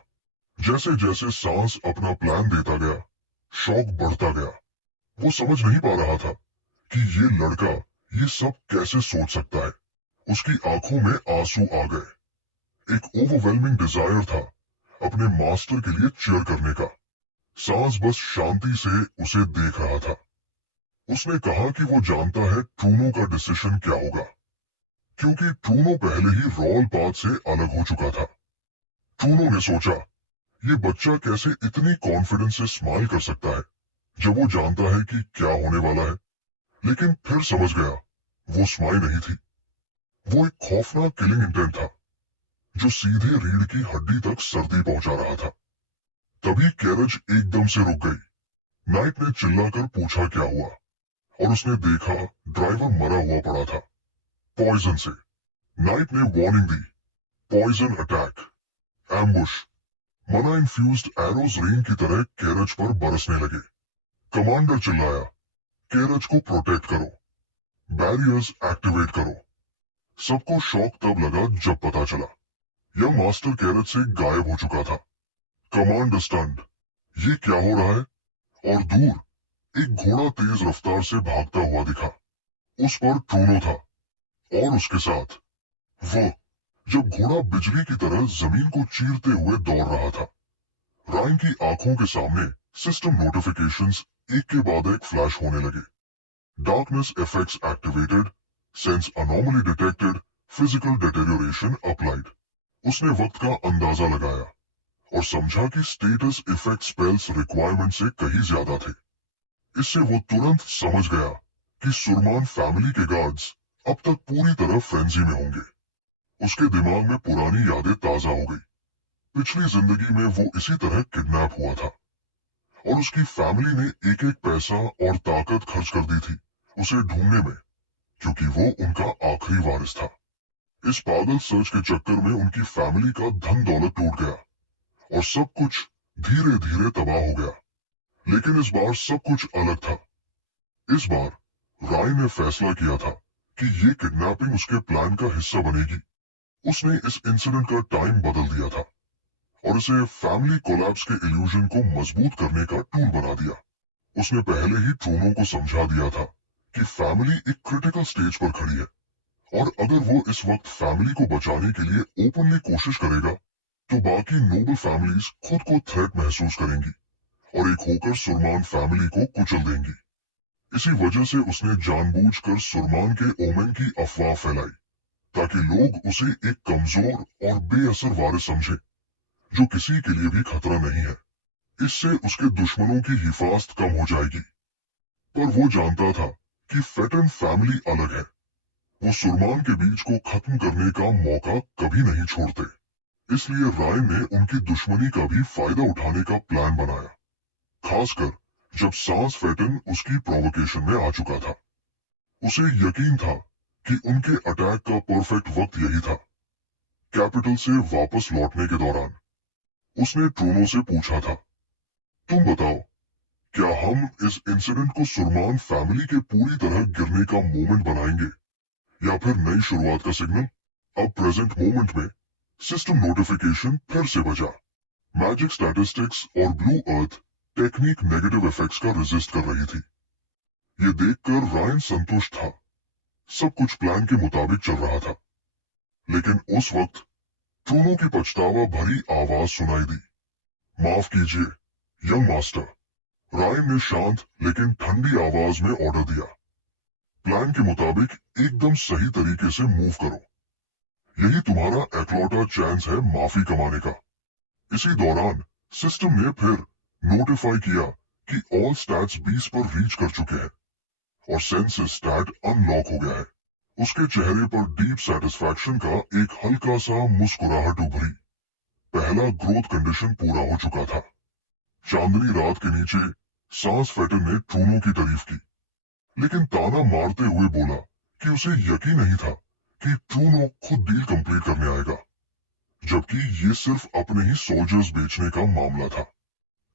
जैसे जैसे सांस अपना प्लान देता गया, शौक बढ़ता गया। वो समझ नहीं पा रहा था कि ये लड़का ये सब कैसे सोच सकता है। उसकी आंखों में आंसू आ गए। एक ओवरवेलमिंग डिजायर था अपने मास्टर के लिए चीयर करने का। सांस बस शांति से उसे देख रहा था। उसने कहा कि वो जानता है ट्रूनो का डिसीजन क्या होगा, क्योंकि ट्रूनो पहले ही रॉयल पाथ से अलग हो चुका था। ट्रूनो ने सोचा, ये बच्चा कैसे इतनी कॉन्फिडेंस से स्माइल कर सकता है जब वो जानता है कि क्या होने वाला है। लेकिन फिर समझ गया, वो स्माइल नहीं थी, वो एक खौफनाक किलिंग इंटेंट था जो सीधे रीढ़ की हड्डी तक सर्दी पहुंचा रहा था। तभी कैरेज एकदम से रुक गई। नाइट ने चिल्लाकर पूछा क्या हुआ, और उसने देखा ड्राइवर मरा हुआ पड़ा था, पॉइजन से। नाइट ने वार्निंग दी, पॉइजन अटैक, एम्बुश। मना इन्फ्यूज्ड एरोज रेन की तरह कैरज पर बरसने लगे। कमांडर चिल्लाया, कैरज को प्रोटेक्ट करो, बैरियर्स एक्टिवेट करो। सबको शॉक तब लगा जब पता चला यह मास्टर कैरज से गायब हो चुका था। कमांडर स्टंड, ये क्या हो रहा है? और दूर एक घोड़ा तेज रफ्तार से भागता हुआ दिखा। उस पर ट्रूनो था और उसके साथ वह, जब घोड़ा बिजली की तरह जमीन को चीरते हुए दौड़ रहा था। रायन की आंखों के सामने सिस्टम नोटिफिकेशंस एक के बाद एक फ्लैश होने लगे। Darkness effects activated, sense anomaly detected, physical deterioration applied. उसने वक्त का अंदाजा लगाया और समझा कि स्टेटस इफेक्ट स्पेल्स रिक्वायरमेंट से कहीं ज्यादा थे। इससे वो तुरंत समझ गया कि सुरमान फैमिली के गार्ड्स अब तक पूरी तरह फ्रेंजी में होंगे। उसके दिमाग में पुरानी यादें ताजा हो गई। पिछली जिंदगी में वो इसी तरह किडनैप हुआ था और उसकी फैमिली ने एक एक पैसा और ताकत खर्च कर दी थी उसे ढूंढने में, क्योंकि वो उनका आखिरी वारिस था। इस पागल सर्च के चक्कर में उनकी फैमिली का धन दौलत टूट गया और सब कुछ धीरे धीरे तबाह हो गया। लेकिन इस बार सब कुछ अलग था। इस बार राय ने फैसला किया था कि ये किडनैपिंग उसके प्लान का हिस्सा बनेगी। उसने इस इंसिडेंट का टाइम बदल दिया था और इसे फैमिली कोलैप्स के इल्यूजन को मजबूत करने का टूल बना दिया। उसने पहले ही ट्रूनो को समझा दिया था कि फैमिली एक क्रिटिकल स्टेज पर खड़ी है और अगर वो इस वक्त फैमिली को बचाने के लिए ओपनली कोशिश करेगा तो बाकी नोबल फैमिलीज खुद को थ्रेट महसूस करेंगी और एक होकर सुरमान फैमिली को कुचल देंगी। इसी वजह से उसने जानबूझकर सुरमान के ओमेन की अफवाह फैलाई ताकि लोग उसे एक कमजोर और बेअसर वारिस समझे जो किसी के लिए भी खतरा नहीं है। इससे उसके दुश्मनों की हिफाजत कम हो जाएगी। पर वो जानता था कि फेटन फैमिली अलग है। वो सुरमान के बीच को खत्म करने का मौका कभी नहीं छोड़ते। इसलिए राय ने उनकी दुश्मनी का भी फायदा उठाने का प्लान बनाया, खासकर जब सांस फेटन उसकी प्रोवोकेशन में आ चुका था। उसे यकीन था कि उनके अटैक का परफेक्ट वक्त यही था। कैपिटल से वापस लौटने के दौरान उसने ट्रूनो से पूछा था, तुम बताओ, क्या हम इस इंसिडेंट को सुरमान फैमिली के पूरी तरह गिरने का मोमेंट बनाएंगे या फिर नई शुरुआत का सिग्नल? अब प्रेजेंट मोमेंट में सिस्टम नोटिफिकेशन फिर से बजा। मैजिक स्टैटिस्टिक्स और ब्लू अर्थ टेक्निक नेगेटिव इफेक्ट्स का रेजिस्ट कर रही थी। ये देखकर रायन संतुष्ट था। सब कुछ प्लान के मुताबिक चल रहा था। लेकिन उस वक्त ट्रूनो की पछतावा भरी आवाज सुनाई दी। माफ कीजिए यंग मास्टर, रायन ने शांत लेकिन ठंडी आवाज में ऑर्डर दिया। प्लान के मुताबिक एकदम सही तरीके से मूव करो। यही तुम्हारा एकलौता चांस है माफी कमाने का। इसी दौरान सिस्टम ने फिर नोटिफाई किया कि ऑल स्टैट्स 20 पर रीच कर चुके हैं और सेंसस स्टैट अनलॉक हो गया है। उसके चेहरे पर डीप सेटिस्फैक्शन का एक हल्का सा मुस्कुराहट उभरी। पहला ग्रोथ कंडीशन पूरा हो चुका था। चांदनी रात के नीचे सांस फेटन ने ट्रूनो की तारीफ की, लेकिन ताना मारते हुए बोला कि उसे यकीन नहीं था कि ट्रूनो खुद डील कंप्लीट करने आएगा, जबकि ये सिर्फ अपने ही सोल्जर्स बेचने का मामला था।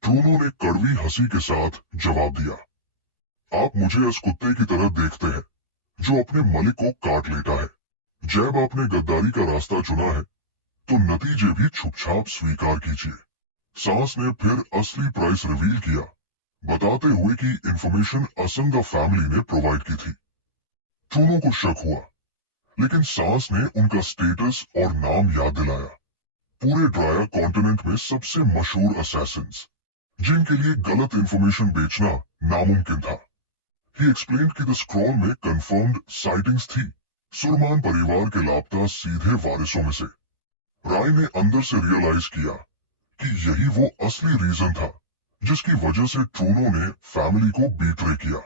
ट्रूनो ने कड़वी हंसी के साथ जवाब दिया, आप मुझे इस कुत्ते की तरह देखते हैं जो अपने मलिक को काट लेता है। जब आपने गद्दारी का रास्ता चुना है तो नतीजे भी छुपछाप स्वीकार कीजिए। सांस ने फिर असली प्राइस रिवील किया, बताते हुए कि इंफॉर्मेशन असंगा फैमिली ने प्रोवाइड की थी। ट्रूनो को शक हुआ, लेकिन सांस ने उनका स्टेटस और नाम याद दिलाया। पूरे ड्राया कॉन्टिनेंट में सबसे मशहूर असैसिन्स, जिनके लिए गलत इंफॉर्मेशन बेचना नामुमकिन था। ही एक्सप्लेन्ड कि द स्क्रॉल में कंफर्म्ड साइटिंग्स थी सुरमान परिवार के लापता सीधे वारिसों में से। राय ने अंदर से रियलाइज किया कि यही वो असली रीजन था जिसकी वजह से ट्रूनो ने फैमिली को बीट्रे किया।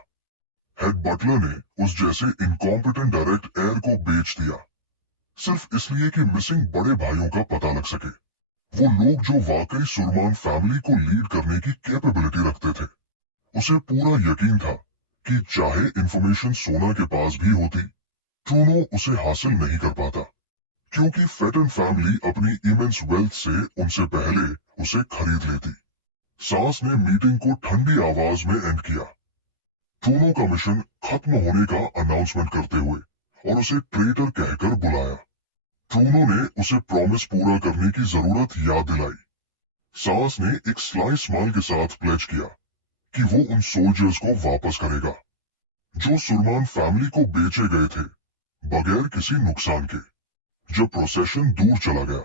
हेड बटलर ने उस जैसे इनकॉम्पिटेंट डायरेक्ट एयर को बेच दिया सिर्फ इसलिए कि मिसिंग बड़े भाइयों का पता लग सके। वो लोग जो वाकई सुरमान फैमिली को लीड करने की कैपेबिलिटी रखते थे। उसे पूरा यकीन था कि चाहे इंफॉर्मेशन सोना के पास भी होती, ट्रूनो उसे हासिल नहीं कर पाता, क्योंकि फेटन फैमिली अपनी इमेंस वेल्थ से उनसे पहले उसे खरीद लेती। सास ने मीटिंग को ठंडी आवाज में एंड किया, ट्रूनो का मिशन खत्म होने का अनाउंसमेंट करते हुए, और उसे ट्रेटर कहकर बुलाया। ट्रूनो ने उसे प्रॉमिस पूरा करने की जरूरत याद दिलाई। सास ने एक स्लाई स्माइल के साथ प्लेज किया कि वो उन सोल्जर्स को वापस करेगा जो सुरमान फैमिली को बेचे गए थे, बगैर किसी नुकसान के। जब प्रोसेशन दूर चला गया,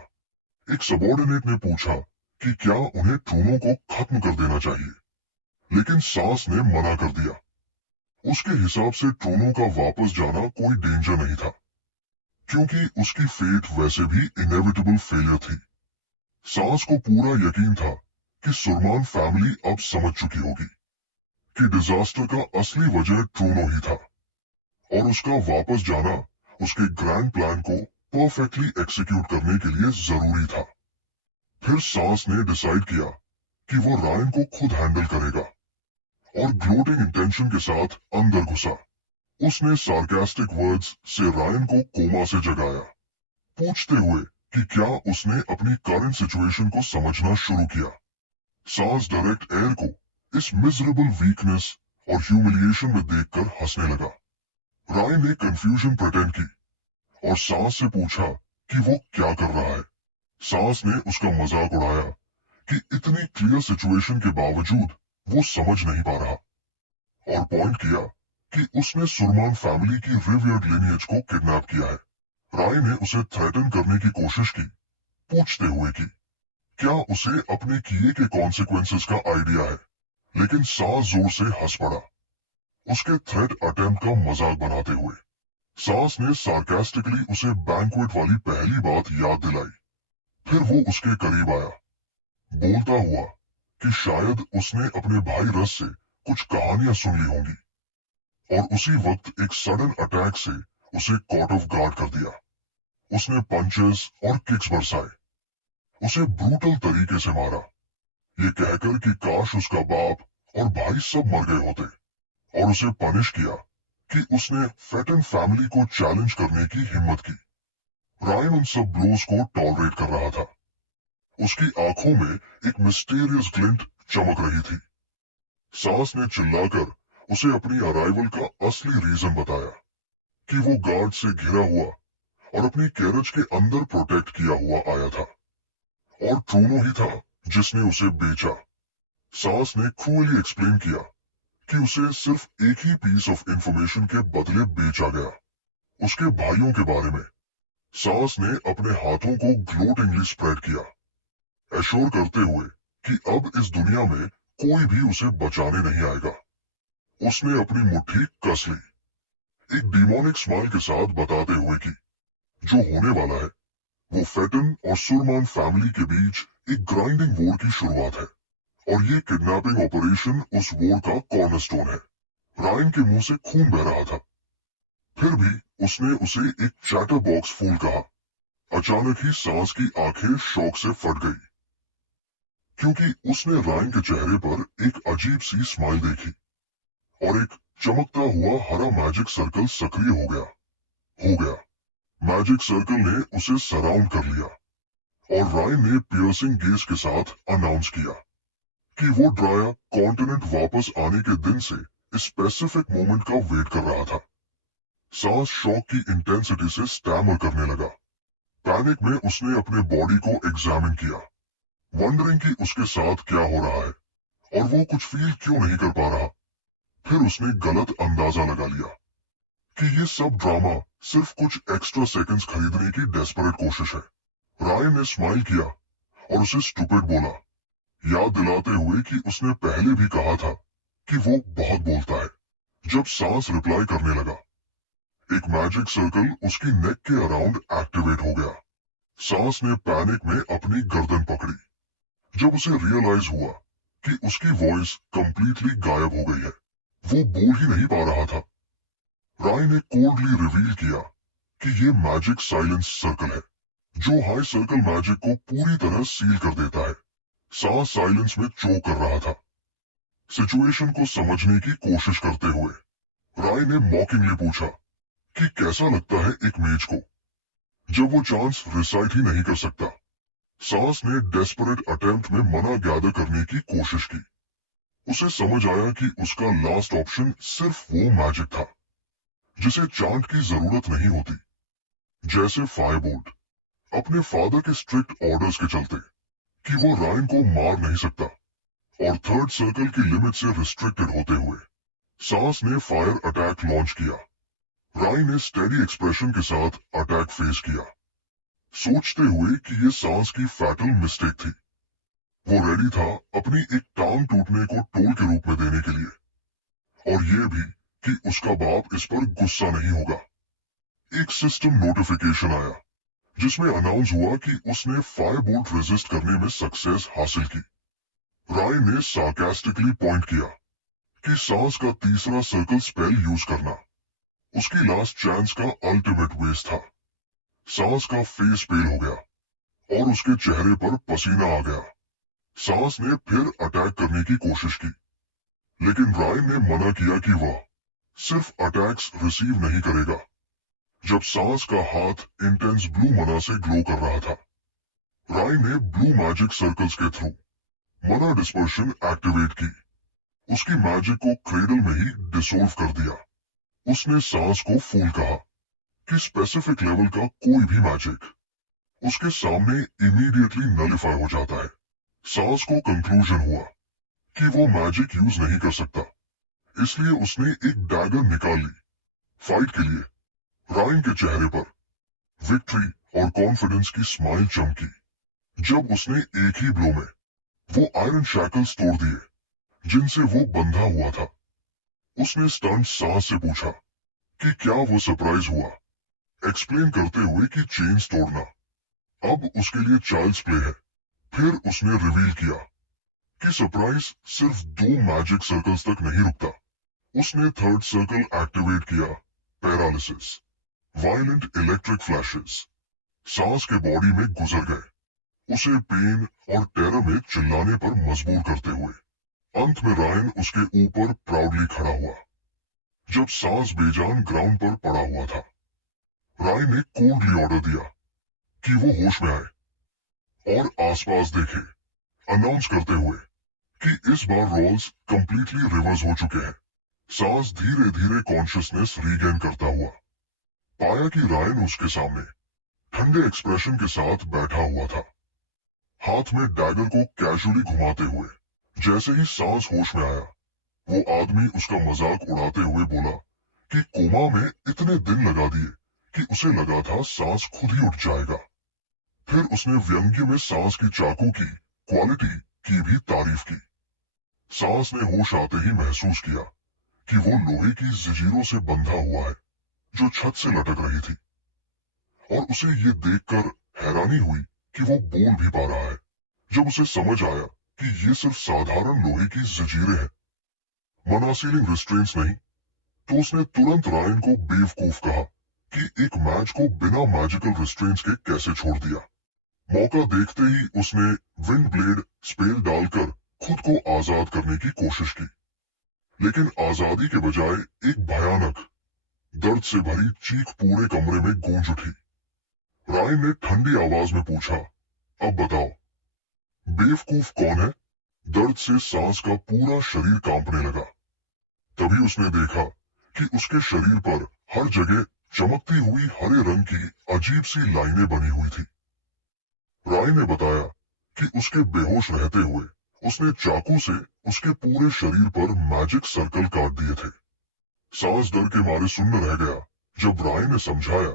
एक सबॉर्डिनेट ने पूछा कि क्या उन्हें ट्रूनो को खत्म कर देना चाहिए, लेकिन सास ने मना कर दिया। उसके हिसाब से ट्रूनो का वापस जाना कोई डेंजर नहीं था, क्योंकि उसकी फेट वैसे भी इनेविटेबल फेलियर थी। सास को पूरा यकीन था कि सुरमान फैमिली अब समझ चुकी होगी कि डिजास्टर का असली वजह ट्रूनो ही था, और उसका वापस जाना उसके ग्रैंड प्लान को परफेक्टली एक्सिक्यूट करने के लिए जरूरी था। फिर सास ने डिसाइड किया कि वो रायन को खुद हैंडल करेगा, और ग्लोटिंग इंटेंशन के साथ अंदर घुसा। उसने सार्कास्टिक वर्ड्स से रायन को कोमा से जगाया, पूछते हुए कि क्या उसने अपनी करंट सिचुएशन को समझना शुरू किया। सास डायरेक्ट एयर को इस मिजरेबल वीकनेस और ह्यूमिलिएशन में देखकर हंसने लगा। रायन ने कंफ्यूजन प्रिटेंड की और सास से पूछा कि वो क्या कर रहा है। सास ने उसका मजाक उड़ाया कि इतनी क्लियर सिचुएशन के बावजूद वो समझ नहीं पा रहा, और पॉइंट किया कि उसने सुरमान फैमिली की रिवियर्ड लिनियज को किडनैप किया है। राय ने उसे थ्रेटन करने की कोशिश की, पूछते हुए कि क्या उसे अपने किए के कॉन्सिक्वेंसेस का आइडिया है, लेकिन सास जोर से हंस पड़ा, उसके थ्रेट अटेम्प्ट का मजाक बनाते हुए। सास ने सार्कास्टिकली उसे बैंक्वेट वाली पहली बात याद दिलाई। फिर वो उसके करीब आया, बोलता हुआ कि शायद उसने अपने भाई रस से कुछ कहानियां सुन ली होंगी, और उसी वक्त एक सडन अटैक से उसे कॉट ऑफ गार्ड कर दिया। उसने पंचेस और किक्स बरसाए, उसे ब्रूटल तरीके से मारा, ये कहकर कि काश उसका बाप और भाई सब मर गए होते, और उसे पनिश किया कि उसने फेटन फैमिली को चैलेंज करने की हिम्मत की। रायन उन सब ब्लोज को टॉलरेट कर रहा था। उसकी आंखों में एक मिस्टीरियस ग्लिंट चमक रही थी। सास ने चिल्लाकर उसे अपनी अराइवल का असली रीजन बताया कि वो गार्ड से घिरा हुआ और अपनी कैरेज के अंदर प्रोटेक्ट किया हुआ आया था, और ट्रूनो ही था जिसने उसे बेचा। सास ने क्रूअली एक्सप्लेन किया कि उसे सिर्फ एक ही पीस ऑफ इंफॉर्मेशन के बदले बेचा गया, उसके भाइयों के बारे में। सास ने अपने हाथों को ग्लोटिंगली स्प्रेड किया, एश्योर करते हुए कि अब इस दुनिया में कोई भी उसे बचाने नहीं आएगा। उसने अपनी मुट्ठी कस ली, एक डिमोनिक स्माइल के साथ बताते हुए कि जो होने वाला है वो फेटन और सुरमान फैमिली के बीच एक ग्राइंडिंग वॉर की शुरुआत है, और ये किडनैपिंग ऑपरेशन उस वॉर का कॉर्नरस्टोन है। रायन के मुंह से खून बह रहा था, फिर भी उसने उसे एक चैटर बॉक्स फूल कहा। अचानक ही सास की आंखें शौक से फट गई, क्योंकि उसने रायन के चेहरे पर एक अजीब सी स्माइल देखी, और एक चमकता हुआ हरा मैजिक सर्कल सक्रिय हो गया। मैजिक सर्कल ने उसे सराउंड कर लिया, और रायन ने पियर्सिंग गेज के साथ अनाउंस किया कि वो ड्राया कॉन्टिनेंट वापस आने के दिन से स्पेसिफिक मोमेंट का वेट कर रहा था। सांस शॉक की इंटेंसिटी से स्टैमर करने लगा। पैनिक में उसने अपने बॉडी को एग्जामिन किया, वंडरिंग कि उसके साथ क्या हो रहा है और वो कुछ फील क्यों नहीं कर पा रहा। फिर उसने गलत अंदाजा लगा लिया कि ये सब ड्रामा सिर्फ कुछ एक्स्ट्रा सेकंड्स खरीदने की डेस्परेट कोशिश है। रायन ने स्माइल किया और उसे स्टूपिड बोला, याद दिलाते हुए कि उसने पहले भी कहा था कि वो बहुत बोलता है। जब सांस रिप्लाई करने लगा, एक मैजिक सर्कल उसकी नेक के अराउंड एक्टिवेट हो गया। सांस ने पैनिक में अपनी गर्दन पकड़ी जब उसे रियलाइज हुआ कि उसकी वॉइस कंप्लीटली गायब हो गई है। वो बोल ही नहीं पा रहा था। राय ने कोल्डली रिवील किया कि ये मैजिक साइलेंस सर्कल है, जो हाई सर्कल मैजिक को पूरी तरह सील कर देता है। सांस साइलेंस में चोक कर रहा था, सिचुएशन को समझने की कोशिश करते हुए। राय ने मॉकिंगली पूछा कि कैसा लगता है एक मेज को, जब वो चांस रिसाइट ही नहीं कर सकता, सांस ने डेस्परेट अटेम्प्ट में मना गैदर करने की कोशिश की। उसे समझ आया कि उसका लास्ट ऑप्शन सिर्फ वो मैजिक था जिसे चांट की जरूरत नहीं होती, जैसे फायरबोल्ट, अपने फादर के स्ट्रिक्ट ऑर्डर्स के चलते कि वो रायन को मार नहीं सकता, और थर्ड सर्कल की लिमिट से रिस्ट्रिक्टेड होते हुए सांस ने फायर अटैक लॉन्च किया। रायन ने स्टेडी एक्सप्रेशन के साथ अटैक फेस किया, सोचते हुए कि ये सांस की फैटल मिस्टेक थी। वो रेडी था अपनी एक टांग टूटने को टोल के रूप में देने के लिए, और ये भी कि उसका बाप इस पर गुस्सा नहीं होगा। एक सिस्टम नोटिफिकेशन आया जिसमें अनाउंस हुआ कि उसने फायरबोल्ट रेजिस्ट करने में सक्सेस हासिल की। रायन ने सार्कास्टिकली पॉइंट किया कि सांस का तीसरा सर्कल स्पेल यूज करना उसकी लास्ट चांस का अल्टीमेट वेस्ट था। सांस का फेस पेल हो गया और उसके चेहरे पर पसीना आ गया। सांस ने फिर अटैक करने की कोशिश की, लेकिन रायन ने मना किया कि वह सिर्फ अटैक्स रिसीव नहीं करेगा। जब सांस का हाथ इंटेंस ब्लू मना से ग्लो कर रहा था, रायन ने ब्लू मैजिक सर्कल्स के थ्रू मना डिस्पर्शन एक्टिवेट की। उसकी मैजिक को क्रेडल में ही डिसोल्व कर दिया। उसने सांस को फूल कहा कि स्पेसिफिक लेवल का कोई भी मैजिक उसके सामने इमीडिएटली नलिफाई हो जाता है। सांस को कंक्लूजन हुआ कि वो मैजिक यूज नहीं कर सकता, इसलिए उसने एक डैगर निकाल ली फाइट के लिए। रायन के चेहरे पर विक्ट्री और कॉन्फिडेंस की स्माइल चमकी जब उसने एक ही ब्लो में वो आयरन शैकल्स तोड़ दिए जिनसे वो बंधा हुआ था। उसने स्टंट सांस से पूछा कि क्या वो सरप्राइज हुआ, एक्सप्लेन करते हुए कि चेन्स तोड़ना अब उसके लिए चाइल्ड्स प्ले है। फिर उसने रिवील किया कि सरप्राइज सिर्फ 2 मैजिक सर्कल्स तक नहीं रुकता। उसने थर्ड सर्कल एक्टिवेट किया, पैरालिसिस, वायलेंट इलेक्ट्रिक फ्लैशेस सांस के बॉडी में गुजर गए, उसे पेन और टेरर में चिल्लाने पर मजबूर करते हुए। अंत में रायन उसके ऊपर प्राउडली खड़ा हुआ जब सांस बेजान ग्राउंड पर पड़ा हुआ था। रायन ने कोल्डली ऑर्डर दिया कि वो होश में आए और आसपास देखे, अनाउंस करते हुए कि इस बार रोल्स कंप्लीटली रिवर्स हो चुके हैं। सांस धीरे धीरे कॉन्शियसनेस रीगेन करता हुआ पाया कि रायन उसके सामने ठंडे एक्सप्रेशन के साथ बैठा हुआ था, हाथ में डैगर को कैजुअली घुमाते हुए। जैसे ही सांस होश में आया, वो आदमी उसका मजाक उड़ाते हुए बोला कि कोमा में इतने दिन लगा दिए कि उसे लगा था सांस खुद ही उठ जाएगा। फिर उसने व्यंग्य में सांस की चाकू की क्वालिटी की भी तारीफ की। सांस ने होश आते ही महसूस किया कि वो लोहे की जंजीरों से बंधा हुआ है जो छत से लटक रही थी, और उसे ये देखकर हैरानी हुई कि वो बोल भी पा रहा है। जब उसे समझ आया कि ये सिर्फ साधारण लोहे की जंजीरें हैं, मना सीलिंग रिस्ट्रेंट्स नहीं, तो उसने तुरंत रायन को बेवकूफ कहा कि एक मैच को बिना मैजिकल रिस्ट्रेंट्स के कैसे छोड़ दिया। मौका देखते ही उसने विंड ब्लेड स्पेल डालकर खुद को आजाद करने की कोशिश की, लेकिन आजादी के बजाय एक भयानक दर्द से भरी चीख पूरे कमरे में गूंज उठी। रायन ने ठंडी आवाज में पूछा, अब बताओ बेवकूफ कौन है? दर्द से सांस का पूरा शरीर कांपने लगा। तभी उसने देखा कि उसके शरीर पर हर जगह चमकती हुई हरे रंग की अजीब सी लाइनें बनी हुई थी। रायन ने बताया कि उसके बेहोश रहते हुए उसने चाकू से उसके पूरे शरीर पर मैजिक सर्कल काट दिए थे। सांस डर के मारे सुन्न रह गया जब रायन ने समझाया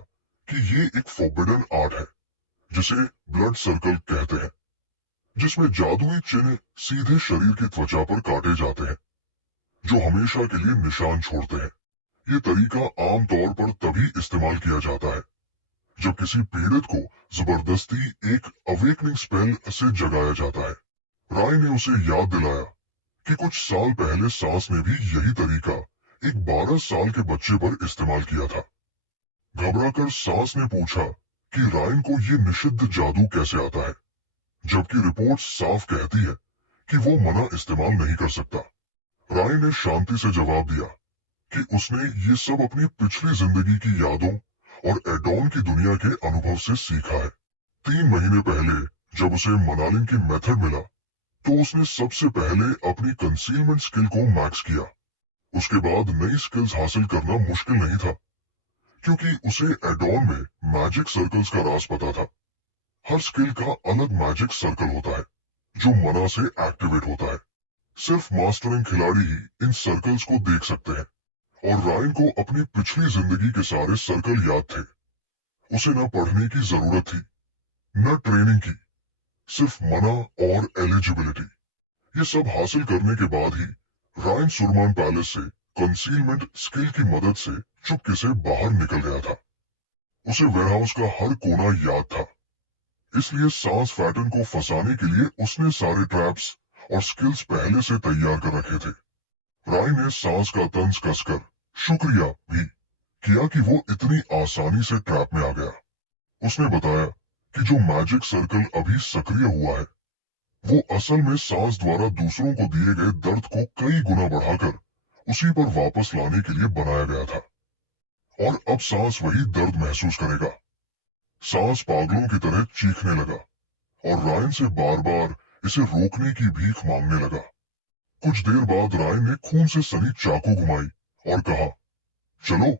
कि ये एक फॉरबिडन आर्ट है जिसे ब्लड सर्कल कहते हैं, जिसमें जादुई चिन्ह सीधे शरीर की त्वचा पर काटे जाते हैं जो हमेशा के लिए निशान छोड़ते हैं। ये तरीका आमतौर पर तभी इस्तेमाल किया जाता है जब किसी पीड़ित को जबरदस्ती एक अवेकनिंग स्पेल से जगाया जाता है। राय ने उसे याद दिलाया कि कुछ साल पहले सांस ने भी यही तरीका एक 12 साल के बच्चे पर इस्तेमाल किया था। घबराकर सांस ने पूछा कि रायन को ये निषिद्ध जादू कैसे आता है, जबकि रिपोर्ट साफ कहती है कि वो मना इस्तेमाल नहीं कर सकता। राय ने शांति से जवाब दिया कि उसने ये सब अपनी पिछली जिंदगी की यादों और एडॉन की दुनिया के अनुभव से सीखा है। 3 महीने पहले जब उसे मनालिंग की मेथड मिला तो उसने सबसे पहले अपनी कंसीलमेंट स्किल को मैक्स किया। उसके बाद नई स्किल्स हासिल करना मुश्किल नहीं था, क्योंकि उसे एडॉन में मैजिक सर्कल्स का राज पता था। हर स्किल का अलग मैजिक सर्कल होता है जो मना से एक्टिवेट होता है। सिर्फ मास्टरिंग खिलाड़ी ही इन सर्कल्स को देख सकते हैं, और रायन को अपनी पिछली जिंदगी के सारे सर्कल याद थे। उसे न पढ़ने की जरूरत थी, न ट्रेनिंग की, सिर्फ मना और एलिजिबिलिटी। ये सब हासिल करने के बाद ही रायन सुरमान पैलेस से कंसीलमेंट स्किल की मदद से चुपके से बाहर निकल गया था। उसे वेयरहाउस का हर कोना याद था, इसलिए सांस फैटन को फंसाने के लिए उसने सारे ट्रैप्स और स्किल्स पहले से तैयार कर रखे थे। रायन ने सांस का तंज कसकर शुक्रिया भी किया कि वो इतनी आसानी से ट्रैप में आ गया। उसने बताया कि जो मैजिक सर्कल अभी सक्रिय हुआ है वो असल में सांस द्वारा दूसरों को दिए गए दर्द को कई गुना बढ़ाकर उसी पर वापस लाने के लिए बनाया गया था। और अब सांस वही दर्द महसूस करेगा। सांस पागलों की तरह चीखने लगा और रायन से बार बार इसे रोकने की भीख मांगने लगा। कुछ देर बाद रायन ने खून से सनी चाकू घुमाई और कहा, चलो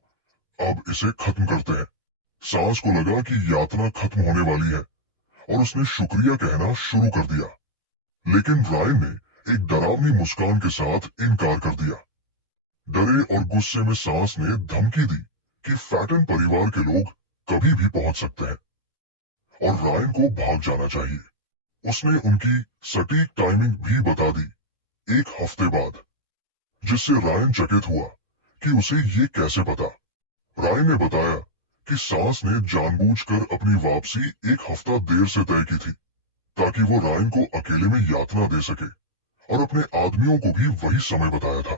अब इसे खत्म करते हैं। सांस को लगा कि यातना खत्म होने वाली है और उसने शुक्रिया कहना शुरू कर दिया, लेकिन रायन ने एक डरावनी मुस्कान के साथ इनकार कर दिया। डरे और गुस्से में सांस ने धमकी दी कि फैटन परिवार के लोग कभी भी पहुंच सकते हैं और रायन को भाग जाना चाहिए। उसने उनकी सटीक टाइमिंग भी बता दी, 1 हफ्ते बाद, जिससे रायन चकित हुआ कि उसे ये कैसे पता। रायन ने बताया कि सांस ने जानबूझकर अपनी वापसी 1 हफ्ता देर से तय की थी, ताकि वो रायन को अकेले में यातना दे सके, और अपने आदमियों को भी वही समय बताया था।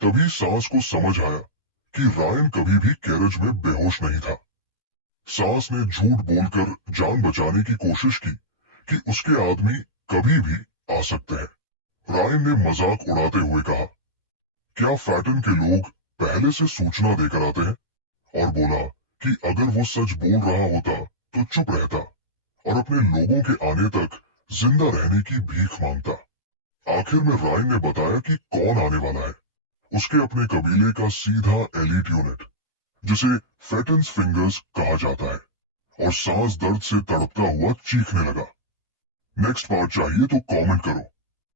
तभी सांस को समझ आया कि रायन कभी भी कैरेज में बेहोश नहीं था। सांस ने झूठ बोलकर जान बचाने की कोशिश की कि उसके आदमी कभी भी आ सकते हैं। रायन ने मजाक उड़ाते हुए कहा, क्या फैटन के लोग पहले से सूचना देकर आते हैं? और बोला कि अगर वो सच बोल रहा होता तो चुप रहता और अपने लोगों के आने तक जिंदा रहने की भीख मांगता। आखिर में रायन ने बताया कि कौन आने वाला है। उसके अपने कबीले का सीधा एलीट यूनिट, जिसे फैटन्स फिंगर्स कहा जाता है, और सांस दर्द से तड़पता हुआ चीखने लगा। नेक्स्ट पार्ट चाहिए तो कमेंट करो।